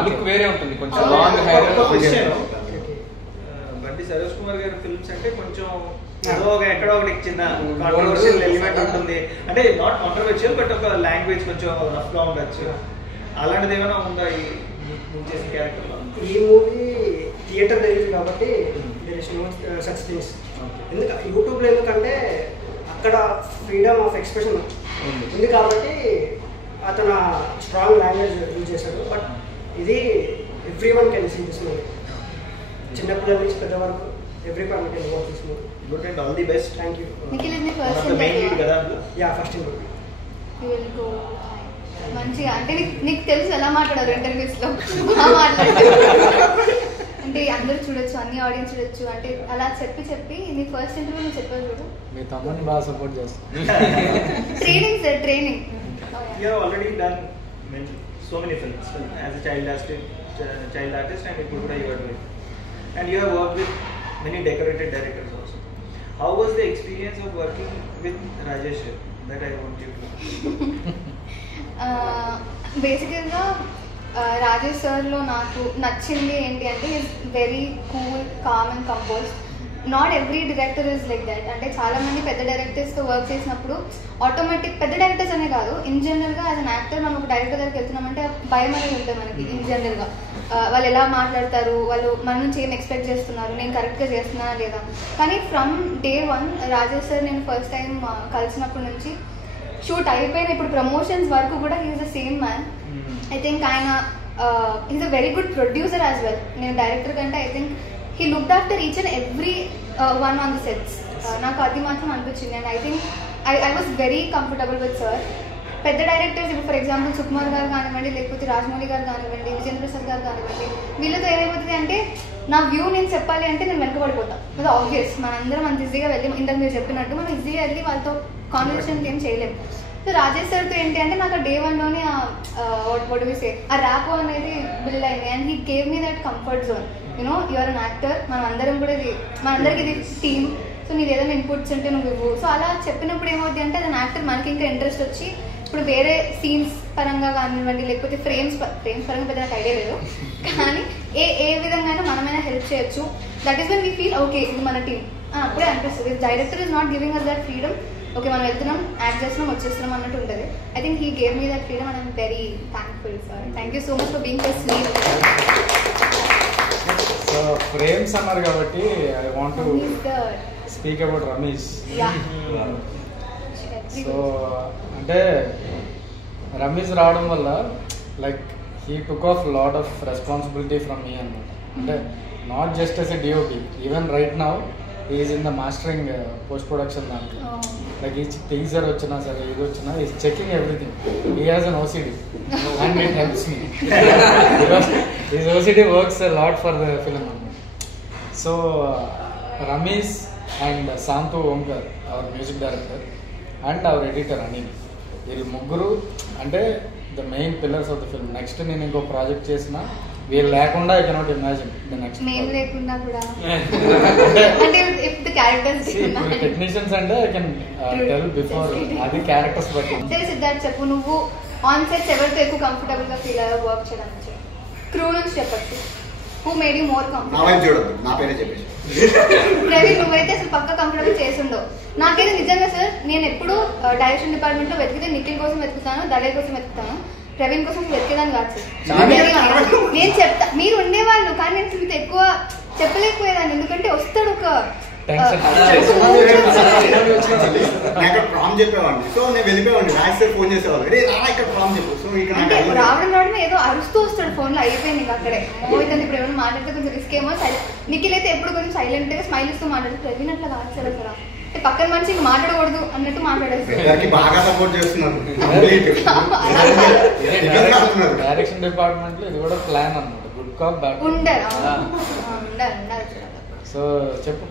లుక్ వేరే ఉంటుంది, కొంచెం లాంగ్ హెయిర్. బండి సరోజ్ కుమార్ గారి ఫిల్మ్స్ అంటే కొంచెం ఏదో ఎక్కడో ఒకటి చిన్న కాంట్రవర్షియల్ ఎలిమెంట్ ఉంటుంది, అంటే నాట్ కాంట్రవర్షియల్ బట్ ఒక లాంగ్వేజ్ కొంచెం రఫ్ గా ఉండొచ్చు. అలాంటిది ఏమైనా ఉందా ఈ చేసిన క్యారెక్టర్ లో? ఈ మూవీ థియేటర్ రిలీజ్ కాబట్టి there is no such things. ఎందుకంటే యూట్యూబ్లో ఎందుకంటే అక్కడ ఫ్రీడమ్ ఆఫ్ ఎక్స్ప్రెషన్ ఉంది కాబట్టి అతను స్ట్రాంగ్ లాంగ్వేజ్ యూజ్ చేశాడు. బట్ ఇది everyone can see this movie, చిన్నపిల్లల నుంచి పెద్ద వరకు everyone can watch this movie. Good and all the best. Thank you. Nikhil is the first main lead కదా? Yeah, first interview. You will go మంచిగా, అంటే నీకు తెలుసు ఎలా మాట్లాడారు ఇంటర్వ్యూస్ లో, అంటే అందరూ చూడొచ్చు, అన్ని ఆడియన్స్ చూడొచ్చు, అంటే అలా చెప్పి నీ ఫస్ట్ ఇంటర్వ్యూ నువ్వు చెప్పావు చూడు. మీ తమ్ముడిని బాగా సపోర్ట్ చేస్తాను. Training sir, training. You have already done so many films as a child artist, and ఇప్పుడు కూడా you are doing, and you have worked with many decorated directors also. How was the experience of working with Rajesh? That I want you to know. బేసికల్గా రాజేష్ సార్లో నాకు నచ్చింది ఏంటి అంటే is very cool, calm and composed. Not every director is like that. అంటే చాలా మంది పెద్ద డైరెక్టర్స్తో వర్క్ చేసినప్పుడు ఆటోమేటిక్, పెద్ద డైరెక్టర్స్ అనే కాదు, ఇన్ జనరల్గా యాజ్ అన్ యాక్టర్ మనం ఒక డైరెక్టర్ దగ్గరికి వెళ్తున్నామంటే భయం అనేది ఉంటుంది మనకి. ఇన్ జనరల్గా వాళ్ళు ఎలా మాట్లాడతారు, వాళ్ళు మన నుంచి ఏం ఎక్స్పెక్ట్ చేస్తున్నారు, నేను కరెక్ట్గా చేస్తున్నానా లేదా. కానీ ఫ్రమ్ డే 1 రాజేష్ సార్ నేను ఫస్ట్ టైం కలిసినప్పటి నుంచి షూట్ అయిపోయిన ఇప్పుడు ప్రమోషన్స్ వరకు కూడా he's the same man. I think ఆయన is a very good producer as well. నేను డైరెక్టర్ కంటే I think he looked after each and every one on the sets. నాకు అది మాత్రం అనిపించింది. And I think I was very comfortable with sir. పెద్ద directors ఇప్పుడు for example Sukumar గారు కానివ్వండి, లేకపోతే రాజమౌళి గారు కానివ్వండి, విజేంద్ర ప్రసాద్ గారు కానివ్వండి, వీళ్ళతో ఏమైపోతుంది అంటే నా వ్యూ నేను చెప్పాలి అంటే నేను వెనకబడిపోతాను. అది ఆబ్వియస్, మనందరం అంత ఈజీగా వెళ్ళి, ఇంతకు మీరు చెప్పినట్టు మనం ఈజీగా వెళ్ళి వాళ్ళతో కాన్వర్సేషన్ ఏం చేయలేము. సో రాజేష్ సార్తో ఏంటి అంటే నాకు డే 1లోనే వాట్ డు వి సే ఆ ర్యాపో అనేది బిల్డ్ అయింది. And he gave me that comfort zone. You know you're an actor, మనం అందరం కూడా మనందరికి ఇది టీమ్, సో నీది ఏదైనా ఇన్పుట్స్ ఉంటే నువ్వు ఇవ్వు. సో అలా చెప్పినప్పుడు ఏమవుతుంది అంటే అది యాక్టర్ మనకి ఇంకా ఇంట్రెస్ట్ వచ్చి ఇప్పుడు వేరే సీన్స్ పరంగా కానివ్వండి, లేకపోతే ఫ్రేమ్స్ పరంగా పెద్ద నాకు ఐడియా లేదు, కానీ ఏ విధంగా మనమైనా హెల్ప్ చేయొచ్చు. That is when we feel okay ఇది మన టీమ్ అప్పుడే అనిపిస్తుంది. Director is not giving us that freedom, okay మనం వెళ్తున్నాం, యాక్ట్ చేస్తున్నాం, వచ్చేస్తున్నాం అన్నట్టు ఉంటుంది. I think he gave me that freedom and I'm very thankful sir. Thank you so much for being so sweet. So frames అన్నారు కాబట్టి I want to speak about Ramesh. So అంటే రమేష్ రావడం వల్ల like he took of lot of responsibility from me అనమాట. అంటే not just as a DOP, even right now is in the mastering post production దాంట్లో. Like ఈ teaser వచ్చినా సరే ఇది వచ్చినా is checking everything. He has an OCD and it helps me because his OCD works a lot for the film అనమాట. So Ramesh and Shantu Omkar our music director and our editor Anil, వీళ్ళు ముగ్గురు అంటే the main pillars of the film. Next నేను ఇంకో project చేసిన వీళ్ళు లేకుండా I cannot imagine the next. మేము లేకుండా కూడా అంటే ఇఫ్ ద క్యారెక్టర్స్ టెక్నీషియన్స్ అంటే ఐ కెన్ టెల్ బిఫోర్ అది క్యారెక్టర్స్ బట్టి. సరే సిద్ధార్థ్ చెప్పు, నువ్వు ఆన్ సెట్స్ ఎవరితో ఎక్కువ కంఫర్టబుల్ గా ఫీల్ అయ్యా వర్క్ చేయడానికి? క్రూ నుంచి చెప్పచ్చు. Who made you more comfortable? చూడదు, నా పేరే చెప్పేసి. ప్రవీణ్, నువ్వైతే అసలు పక్క కంఫర్టబుల్ చేస్తుండో. నాకైతే నిజంగా సార్, నేను ఎప్పుడు డైరెక్షన్ డిపార్ట్మెంట్ లో వెతికితే నిఖిల్ కోసం వెతుకుతాను, దడే కోసం వెతుకుతాను, ప్రవీణ్ కోసం వెతికేదాన్ని కాదు సార్. నేను చెప్తా, మీరు ఉండేవాళ్ళు, కానీ నేను మీతో ఎక్కువ చెప్పలేకపోయేదాన్ని. ఎందుకంటే వస్తాడు ఒక ప్రామ్ చెప్పేవాడిని. సో నేను వెళ్ళిపోయేవాడిని, రాజేశ్వర్ ఫోన్ చేసేవాళ్ళు, ఇక్కడ ప్రామ్ చెప్పు. సో అంటే రావడం ఏదో అరుస్తూ వస్తాడు ఫోన్ లో, అయిపోయింది ఇంకా అక్కడే. మోహిత్ అంటే ఇప్పుడు ఏమైనా మాట్లాడితే కొంచెం రిస్క్ ఏమో. నిఖిల్ అయితే ఎప్పుడు కొంచెం సైలెంట్ గా స్మైల్ ఇస్తూ మాట్లాడుతూ, ప్రవీణ్ అట్లా కాదు సార్ అసలు పక్కన మనిషి ఇంకా మాట్లాడకూడదు అన్నట్టు మాట్లాడేస్తారు. బాగా సపోర్ట్ చేస్తున్నారు డైరెక్షన్ డిపార్ట్మెంట్ లో. ఇది కూడా ప్లాన్ అన్నమాట, గుడ్ కాప్ బ్యాడ్ ఉండాలి. సో చెప్పు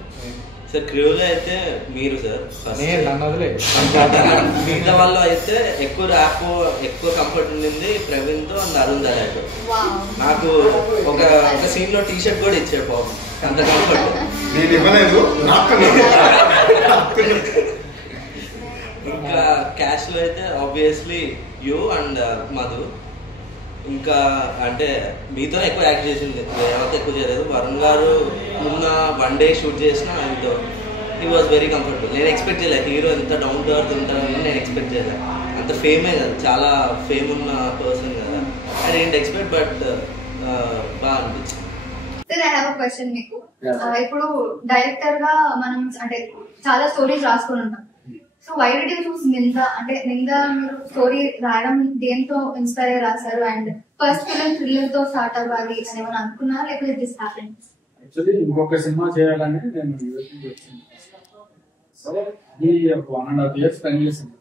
సార్. క్రూలో అయితే మీరు సార్ నేను నన్ను వదిలే. మిగతా వాళ్ళు అయితే ఎక్కువ ర్యాప్ ఎక్కువ కంఫర్ట్ ఉండింది ప్రవీణ్ తో అండ్ అరుణ్ దాదాపు. నాకు ఒక సీన్ లో టీ షర్ట్ కూడా ఇచ్చాడు పాపం, అంత కంఫర్ట్. నేను ఇవ్వలేదు. ఇంకా క్యాష్ లో అయితే ఆబ్వియస్లీ యూ అండ్ మధు. ఇంకా అంటే మీతో ఎక్కువ యాక్ట్ చేసింది, ఎవరితో ఎక్కువ చేయలేదు. వరుణ్ గారు ఉన్న 1 day షూట్ చేసిన ఆయనతో హీ వాజ్ వెరీ కంఫర్టబుల్. నేను ఎక్స్పెక్ట్ చేయలేదు హీరో ఎంత డౌన్ టు అర్త్ ఉంటానని నేను ఎక్స్పెక్ట్ చేయలేదు. అంత ఫేమే కదా, చాలా ఫేమ్ ఉన్న పర్సన్ కదా, ఐ డోంట్ ఎక్స్పెక్ట్, బట్ బాగా అనిపించింది. Sir, I have a question మీకు. ఇప్పుడు డైరెక్టర్ గా మనం అంటే చాలా స్టోరీస్ రాసుకొని ఉంటాం. So why did you choose Ninda? అంటే నింద మీరు స్టోరీ రాయడం దేంతో ఇన్స్పైర్ అయ్యి రాశారు? అండ్ ఫస్ట్ ఫిల్మ్ థ్రిల్లర్ తో స్టార్ట్ అవ్వాలి అని ఏమైనా అనుకున్నారా, లేకపోతే దిస్ హ్యాపెన్? యాక్చువల్లీ ఇంకొక సినిమా చేయాలని నేను యూఎస్కి వచ్చింది. సో ఇది 1.5 years స్పెండ్ చేసింది.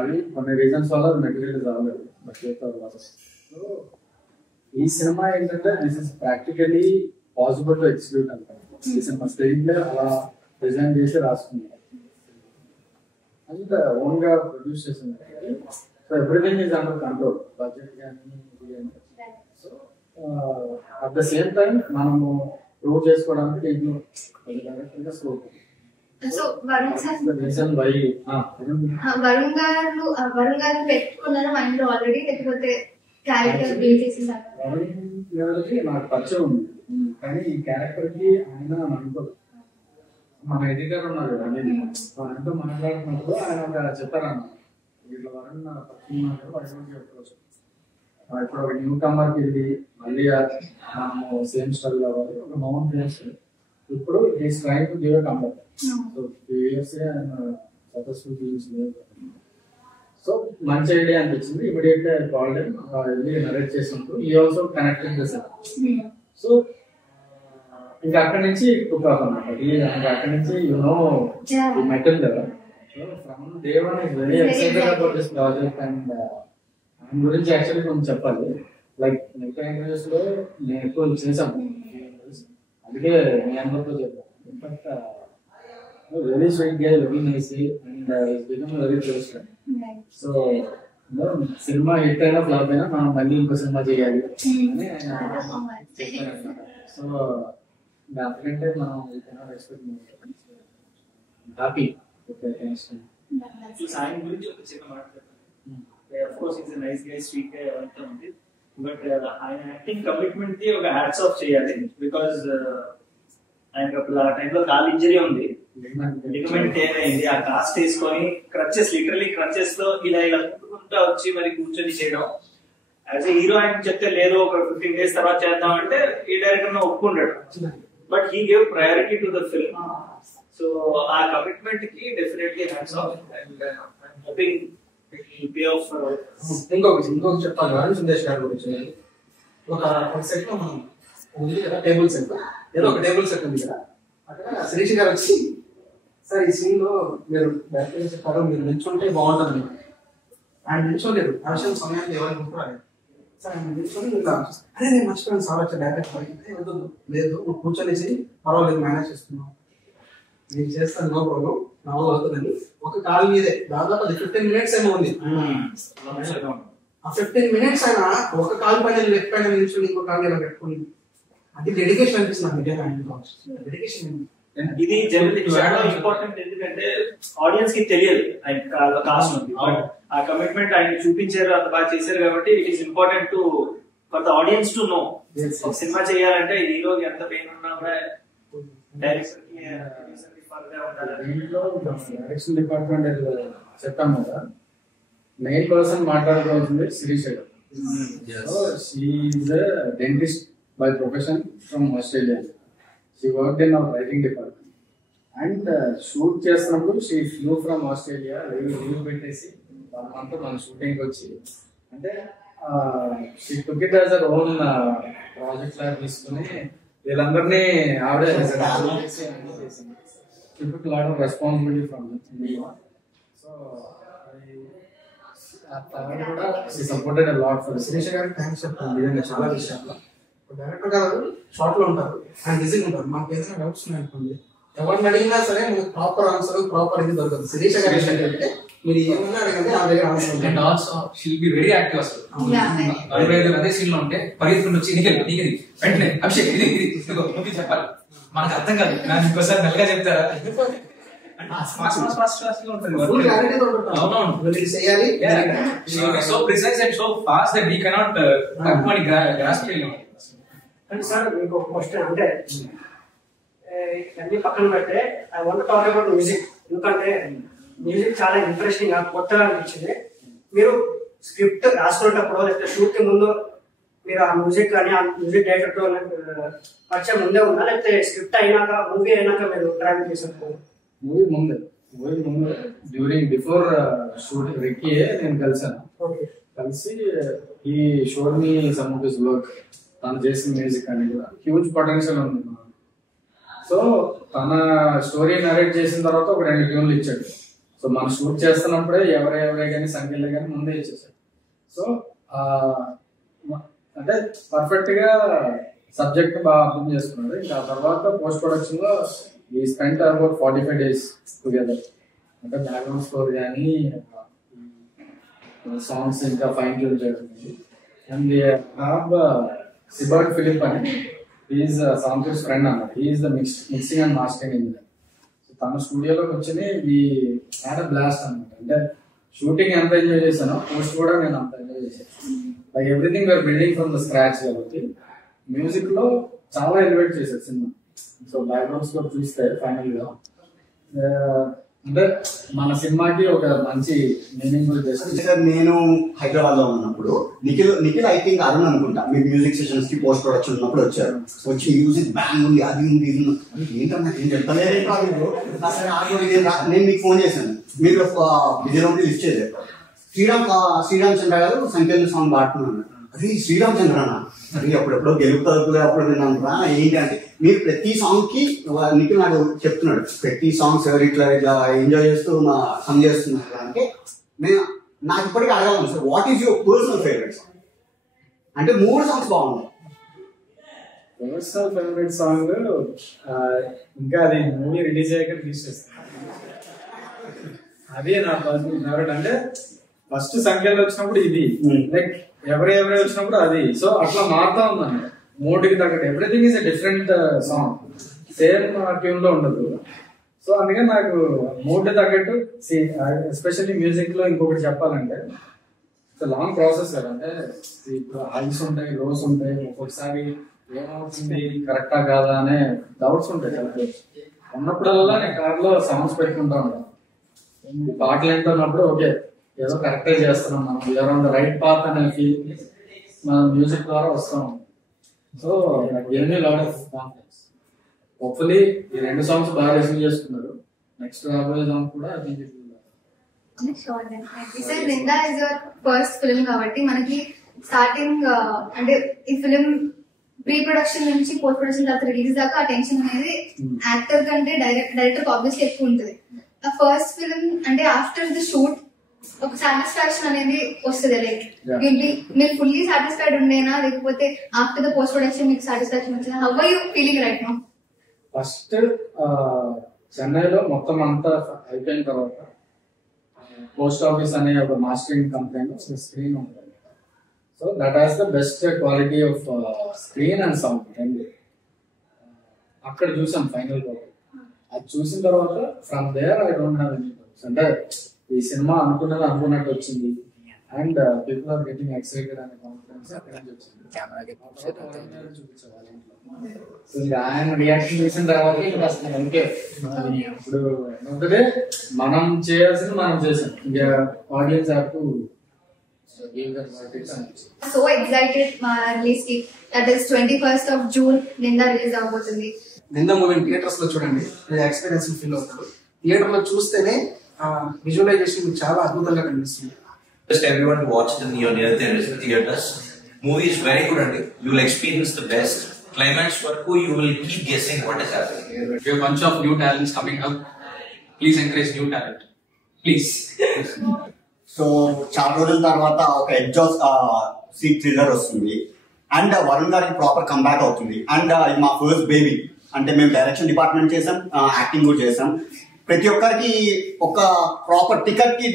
అది కొన్ని రీజన్స్ వల్ల మెటీరియల్ రాలేదు, బట్ సో ఈ సినిమా ఏంటంటే this is practically possible to execute అంటారు. ఈ సినిమా స్క్రీన్ ప్లే అలా డిజైన్ చేసి రాసుకున్నాం, అంత ఓన్ గా ప్రొడ్యూస్ చేసింది. So everything is under control, budget కానీ. So at the same time మనము ప్రూవ్ చేసుకోవడానికి దీంట్లో స్కోప్. సో వరుణ్ గారు పెట్టుకున్నారా మైండ్ లో ఆల్రెడీ, లేకపోతే క్యారెక్టర్ బిల్డ్ చేసేసారు? వరుణ్ గారికి నాకు పరిచయం ఉంది, కానీ ఈ క్యారెక్టర్ కి ఆయన అనుకోదు. మన ఎడిటర్ ఉన్నారు కదా, ఆయనతో మాట్లాడుతున్నప్పుడు ఆయన ఒక చెప్పారన్న, వీళ్ళు వరుణ్ ఇప్పుడు ఒక న్యూ కమర్కి వెళ్ళి మళ్ళీ మనము సేమ్ స్టైల్ అవ్వాలి, ఒక మౌంట్ ఫేస్. ఇప్పుడు is trying to give a comeback. So 2 years ఆయన సక్సెస్ఫుల్ ఫిల్మ్స్ లేదు. సో మంచి ఐడియా అనిపించింది. ఇమీడియట్ గా కాల్డ్ వెళ్ళి నరేట్ చేసినప్పుడు ఈ ఆల్సో కనెక్టెడ్ చేశారు. సో ఇంకా అక్కడి నుంచి కుక్ అన్నమాట. ఇంకా అక్కడి నుంచి మెటల్ కదా. So from day one is very excited about this project. And దాని గురించి యాక్చువల్లీ కొంచెం చెప్పాలి. లైక్ మిగతా ఇంటర్వ్యూస్ లో నేను ఎక్కువ చేశాను, అందుకే మీ అందరితో చెప్పాను. ఇన్ఫాక్ట్ వెరీ స్వీట్ గా, very nice, and become very close friend. So cinema hit అయినా ఫ్లాప్ అయినా మనం మళ్ళీ ఇంకో సినిమా చేయాలి అని చెప్పాను. సో దానికంటే మనం హ్యాపీ. ఆయన గురించి ఒక చిన్న మాట చెప్పండి. Of course is nice guy, sweet guy అంతా ఉంది, బట్ ఆయన యాక్టింగ్ కమిట్మెంట్ కి ఒక హ్యాట్స్ ఆఫ్ చేయాలి. బికాజ్ ఆయనకి అప్పుడు ఆ టైంలో కాల్ ఇంజరీ ఉంది, లిగమెంట్ టేర్ అయింది. ఆ కాస్ట్ వేసుకొని క్రచెస్, లిటరలీ క్రచెస్ లో ఇలా ఇలా ముట్టుకుంటా వచ్చి మరి కూర్చొని చేయడం. యాజ్ ఏ హీరో ఆయన చెప్తే లేదు ఒక 15 days తర్వాత చేద్దాం అంటే ఈ డైరెక్టర్ ఒప్పుకుంటాడు, but he gave priority to the film. So ఆ కమిట్మెంట్ కి definitely hats off. And hoping pay off for all. ఇంకొక చెప్పాలి వరుణ్ సుందేశ్ గారి గురించి. ఒక సెట్ లో మనం ఉంది కదా, టేబుల్ సెట్, ఏదో ఒక టేబుల్ సెట్ ఉంది కదా, అక్కడ శిరీష్ గారు వచ్చి సార్ ఈ సీన్ లో మీరు డైరెక్టర్ చెప్పారు మీరు నిల్చుంటే బాగుంటుంది. ఆయన నిల్చోలేదు, ఆ విషయం సమయాన్ని ఎవరికి గుర్తురాలేదు. సార్ ఆయన నిల్చొని ఇట్లా అదే నేను మర్చిపోయాను సార్ వచ్చి డైరెక్టర్ లేదు నువ్వు కూర్చొనేసి పర్వాలేదు మేనేజ్ చేస్తున్నావు, నేను చేస్తాను, నో ప్రాబ్లం, నా అవుతుందని ఒక కాల్ మీదే దాదాపు అది 15 minutes ఏమో ఉంది. 15 minutes ఆయన ఒక కాలు పైన లెఫ్ట్ పైన నిల్చుని ఇంకో కాలు ఇలా పెట్టుకుని అది డెడికేషన్ అనిపిస్తుంది డెడికేషన్. ఇది జనరల్ చాలా ఇంపార్టెంట్, ఎందుకంటే ఆడియన్స్ కి తెలియదు ఆయన కాస్ట్ ఉంది. ఆ కమిట్మెంట్ ఆయన చూపించారు, అంత బాగా చేశారు కాబట్టి it is important to for the audience to know. ఒక సినిమా చేయాలంటే హీరోకి ఎంత పెయిన్ ఉన్నా కూడా డైరెక్టర్ కి డైరెక్షన్ డిపార్ట్మెంట్ చెప్పాము కదా, మెయిన్ పర్సన్ మాట్లాడుకోవాల్సింది శిరీష గారు. She is a dentist by profession from Australia. She worked in our writing department. And shoot చేస్తున్నప్పుడు she flew from Australia, leave పెట్టేసి 1 month మన షూటింగ్ వచ్చి, అంటే she took it as her own project లాగా తీసుకుని వీళ్ళందరినీ ఆవిడే చేసింది. She took a lot of responsibility from me. So కూడా she supported a lot for Sirisha గారికి థ్యాంక్స్ చెప్తాను నిజంగా చాలా విషయాల్లో. డైరెక్టర్ గారు షార్ట్ లో ఉంటారు, ఆయన బిజీగా ఉంటారు. మాకు ఏదైనా డౌట్స్ ఉన్నాయనుకోండి, ఎవరిని అడిగినా సరే మనకు ప్రాపర్ ఆన్సర్ ప్రాపర్ ఇది దొరకదు. శిరీష గారు ఏంటంటే మీరు ఏమన్నా అడగండి ఆ దగ్గర answer. And also she'll be very active. అసలు 45 అదే సీన్ లో ఉంటే పరిగెత్తుకుంటూ వచ్చి నీకు వెంటనే అభిషేక్ ఇది నువ్వు చెప్పాలి, మనకు అర్థం కాదు, నాకు ఇంకోసారి మెల్లగా చెప్తారా. So precise and so fast that we cannot grasp it. And sir, మీకు ఒక క్వశ్చన్, అంటే అన్ని పక్కన పెడితే I want talk about music. ఎందుకంటే మ్యూజిక్ చాలా ఇంట్రెస్టింగ్ గా కొత్తగా అనిపించింది. మీరు స్క్రిప్ట్ రాసుకునేటప్పుడు లేకపోతే షూట్ కి ముందు మీరు ఆ మ్యూజిక్ కానీ ఆ మ్యూజిక్ డైరెక్టర్ తో పరిచయం ముందే ఉందా, లేకపోతే స్క్రిప్ట్ అయినాక మూవీ అయినాక మీరు ట్రావెల్ చేసారు? మూవీ ముందు డ్యూరింగ్ బిఫోర్ షూటింగ్ రిక్కీ నేను కలిసాను. కలిసి ఈ showed me some of his work, తను చేసిన మ్యూజిక్ అని కూడా హ్యూజ్ పొటెన్షియల్ ఉంది. సో తన స్టోరీ నరేట్ చేసిన తర్వాత ఒక 2 ట్యూన్లు ఇచ్చాడు. సో మనం షూట్ చేస్తున్నప్పుడే ఎవరే కానీ సంఖ్యలే కానీ ముందే ఇచ్చేసాడు. సో అంటే పర్ఫెక్ట్ గా సబ్జెక్ట్ బాగా అర్థం చేసుకున్నాడు. ఇంకా తర్వాత పోస్ట్ ప్రొడక్షన్ లో we spent about 45 days together. అంటే బ్యాక్గ్రౌండ్ స్కోర్ కానీ సాంగ్స్ ఇంకా ఫైన్ ట్యూన్ చేయడం. అండ్ సిబర్ట్ ఫిలిప్ అని ఈజ్ సాంతోష్ ఫ్రెండ్ అన్నమాట. Is the mixing and mastering engineer. So తన స్టూడియోలోకి వచ్చి వి హ్యాడ్ అ బ్లాస్ట్ అనమాట. అంటే షూటింగ్ ఎంత ఎంజాయ్ చేశానో పోస్ట్ కూడా నేను అంత ఎంజాయ్ చేశాను. Like everything we're building from the scratch కాబట్టి మ్యూజిక్ లో చాలా ఎలివేట్ చేశారు సినిమా. సో బ్యాక్గ్రౌండ్ స్కోర్ చూస్తే ఫైనల్ గా అంటే మన సినిమాకి ఒక మంచి మీనింగ్ఫుల్ చేశారు. సార్ నేను హైదరాబాద్ లో ఉన్నప్పుడు నిఖిల్ ఐ థింక్ అరుణ్ అనుకుంటా మీ మ్యూజిక్ సెషన్స్ కి పోస్ట్ ప్రొడక్షన్ ఉన్నప్పుడు వచ్చారు. వచ్చి మ్యూజిక్ బ్యాంగ్ ఉంది, అది ఉంది, ఇది ఏంటన్నా ఏం చెప్తాను. నేను మీకు ఫోన్ చేశాను, మీరు బిజీలో లిస్ట్ చేశారు. శ్రీరామచంద్ర గారు సంకేత సాంగ్ పాడుతున్నాను. అది శ్రీరామచంద్రనా అది అప్పుడెప్పుడో గెలుపుతుంది అప్పుడు విన్నాను. ఏంటంటే మీరు ప్రతి సాంగ్ కి నిఖిల్ నాకు చెప్తున్నాడు, ప్రతి సాంగ్స్ ఇట్లా ఎంజాయ్ చేస్తూ సమ్ చేస్తున్నారు. అంటే నేను నాకు ఇప్పటికీ అడగాలను sir, what is your personal favourite song? అంటే 3 సాంగ్స్ బాగున్నాయి. పర్సనల్ ఫేవరెట్ సాంగ్ ఇంకా అది మూవీ రిలీజ్ అయ్యాక రిలీజ్ చేస్తాను. అదే నా పర్సనల్ ఫేవరెట్. అంటే ఫస్ట్ సంఖ్యలో వచ్చినప్పుడు ఇది, లైక్ ఎవరే వచ్చినప్పుడు అది. సో అట్లా మారుతా ఉందండి మూడుకి తగ్గట్టు. Everything is a different song, same tune లో ఉండదు. సో అందుకే నాకు మూడు తగ్గట్టు ఎస్పెషల్లీ మ్యూజిక్ లో ఇంకొకటి చెప్పాలంటే లాంగ్ ప్రాసెస్ సార్. అంటే ఇప్పుడు హైస్ ఉంటాయి, లోస్ ఉంటాయి, ఒక్కొక్కసారి ఏమవుతుంది కరెక్టా కాదా అనే డౌట్స్ ఉంటాయి చాలా. ఉన్నప్పుడల్లా నేను కార్లో సాంగ్స్ పెట్టుకుంటా ఉంటాను. పాటలు వింటున్నప్పుడు ఓకే ఏదో కరెక్టే చేస్తున్నాం మనం, we're on the right path అనే ఫీల్ మన మ్యూజిక్ ద్వారా వస్తాం. సో ఎన్ని లాట్ ఆఫ్ కాన్ఫిడెన్స్. హోప్ఫుల్లీ ఈ 2 సాంగ్స్ బాగా రిసీవ్ చేసుకున్నారు. నెక్స్ట్ రాబోయే సాంగ్ కూడా sir Ninda is your first film కాబట్టి మనకి స్టార్టింగ్ అంటే ఈ ఫిల్మ్ ప్రీ ప్రొడక్షన్ నుంచి పోస్ట్ ప్రొడక్షన్ తర్వాత రిలీజ్ దాకా ఆ టెన్షన్ అనేది యాక్టర్ కంటే డైరెక్టర్ ఆబ్వియస్లీ ఎక్కువ ఉంటుంది. ఆ ఫస్ట్ ఫిల్మ్ అంటే ఆఫ్టర్ ది షూట్ ఒక సాటిస్ఫాక్షన్ అనేది వస్తుంది. లైక్ మీరు ఫుల్లీ సాటిస్ఫైడ్ ఉండేనా, లేకపోతే ఆఫ్టర్ ద పోస్ట్ ప్రొడక్షన్ మీకు సాటిస్ఫాక్షన్ వచ్చిందా? How are you feeling right now? First చెన్నైలో మొత్తం అంతా అయిపోయిన తర్వాత పోస్ట్ ఆఫీస్ అనే ఒక మాస్టరింగ్ కంపెనీలో స్క్రీన్ ఉంటుంది. So that has the best quality of screen and sound రెండు అక్కడ చూసాం ఫైనల్ గా. అది చూసిన తర్వాత from there I don't have any doubts. అంటే ఈ సినిమా అనుకున్నట్టు వచ్చింది and people are getting excited అనే కాన్ఫిడెన్స్ అక్కడ నుంచి వచ్చింది. సో ఆయన రియాక్షన్ చేసిన తర్వాత ఇంకే ఇప్పుడు ఏమంటే మనం చేయాల్సింది మనం చేసాం, ఇంకా audience have to give their verdict. So excited మా రిలీజ్ కి, that is 21st of June నింద రిలీజ్ అవబోతుంది. నింద మూవీ థియేటర్స్ లో చూడండి, ఎక్స్పీరియన్స్ ఫీల్ అవుతారు. థియేటర్ లో చూస్తేనే విజువలైజేషన్ చాలా అద్భుతంగా కనిపిస్తుంది. Just everyone watch it in your near theaters. Movie is very good and you will experience the best. Climax varaku you will keep guessing what is happening. We have a bunch of new talents coming up. Please encourage new talent. Please. So చాలా రోజుల తర్వాత ఒక exhaust seat thriller వస్తుంది and Varun గారికి proper comeback అవుతుంది. And ఇది మా first baby, అంటే మేము డైరెక్షన్ డిపార్ట్మెంట్ చేసాం, యాక్టింగ్ కూడా చేసాం. ప్రతి ఒక్కరికి ఒక ప్రాపర్ టికెట్ కి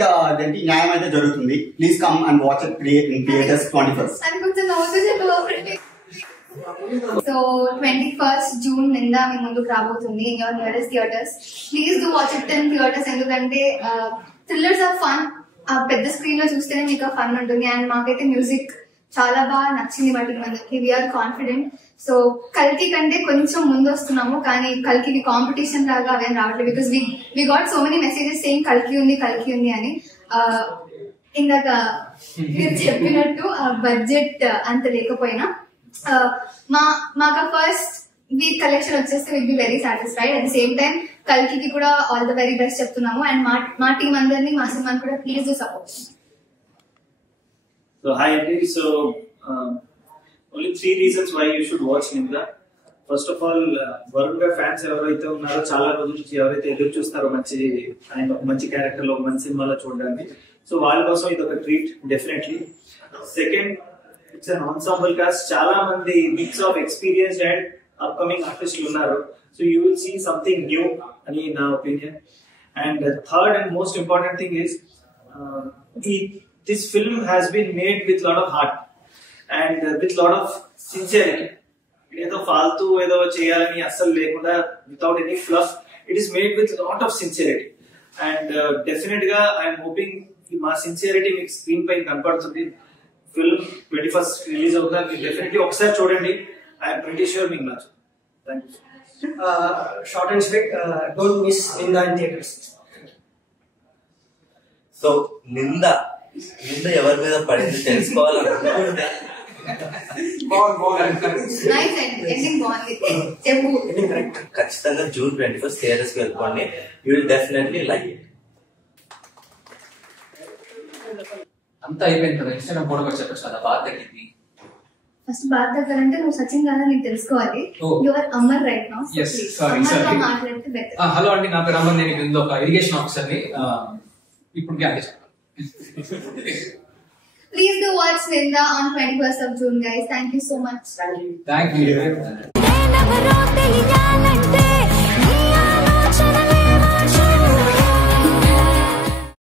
న్యాయం అయితే జరుగుతుంది. Please come and watch it in theatres 21st. So 21st June నింద మీ ముందుకు రాబోతుంది in your nearest theatres. Please do watch it in theatres, ఎందుకంటే థ్రిల్లర్స్ ఆర్ ఫన్. పెద్ద స్క్రీన్ లో చూస్తేనే మీకు ఫన్ ఉంటుంది. అండ్ మాకైతే మ్యూజిక్ చాలా బాగా నచ్చింది వాటికి మనకి. We are confident. సో కల్కి కంటే కొంచెం ముందు వస్తున్నాము, కానీ కల్కి కాంపిటీషన్ లాగా అవేం రావట్లేదు. Because we got so many messages saying కల్కి ఉంది అని. ఇందాక మీరు చెప్పినట్టు బడ్జెట్ అంత లేకపోయినా మాకు ఫస్ట్ వీక్ కలెక్షన్ వచ్చేస్తే will be very satisfied. At the same time కల్కి కూడా ఆల్ ద వెరీ బెస్ట్ చెప్తున్నాము. అండ్ మా టీం అందరినీ మా సినిమాని కూడా please do support. So hi Andy. So only 3 reasons why you should watch Ninda. First of all, Varun గారి fans ఎవరైతే ఉన్నారో చాలా రోజుల నుంచి ఎవరైతే ఎదురు చూస్తారో ఆయన ఒక మంచి క్యారెక్టర్ లో ఒక మంచి సినిమాలో చూడడానికి, సో వాళ్ళ కోసం ఇది ఒక treat definitely. Second, it's an ensemble cast. చాలా మంది mix of experience and upcoming ఆర్టిస్టులు ఉన్నారు. So you will see something new అని నా opinion. And third and most important thing is this film has been made with lot of heart and with lot of sincerity. ఏదో ఫాల్తూ ఏదో చేయాలని అస్సలు లేకుండా, without any fluff, it is made with lot of sincerity. And definitely గా I'm hoping మా sincerity మీకు screen పైన కనపడుతుంది. ఫిల్మ్ 21st రిలీజ్ అవుతుంది. మీరు డెఫినెట్లీ ఒకసారి చూడండి. ఐఎమ్ ప్రిటీ ష్యూర్ మీకు నచ్చు. Thank you. Short and sweet, don't miss Ninda in theatres. So Ninda ఎవరి మీద పడింది తెలుసుకోవాలనుకుంటే ఖచ్చితంగా June 21st థియేటర్స్ కి వెళ్ళిపోండి. You will definitely like it. అంతా అయిపోయింది కదా, ఇన్స్టాగ్రామ్ ఫోటో వచ్చేటప్పుడు చాలా బాగా తగ్గింది. ఫస్ట్ బాధ దగ్గరంటే నువ్వు సచిన్ కాదని నీకు తెలుసుకోవాలి. Your Amar right now. మాట్లాడితే బెటర్. హలో అండి, నా పేరు అమర్. నేను ఇందులో ఒక ఇరిగేషన్ ఆఫీసర్ని. ఇప్పుడు Please do watch Ninda on 21st of June, guys. Thank you so much. Thank you.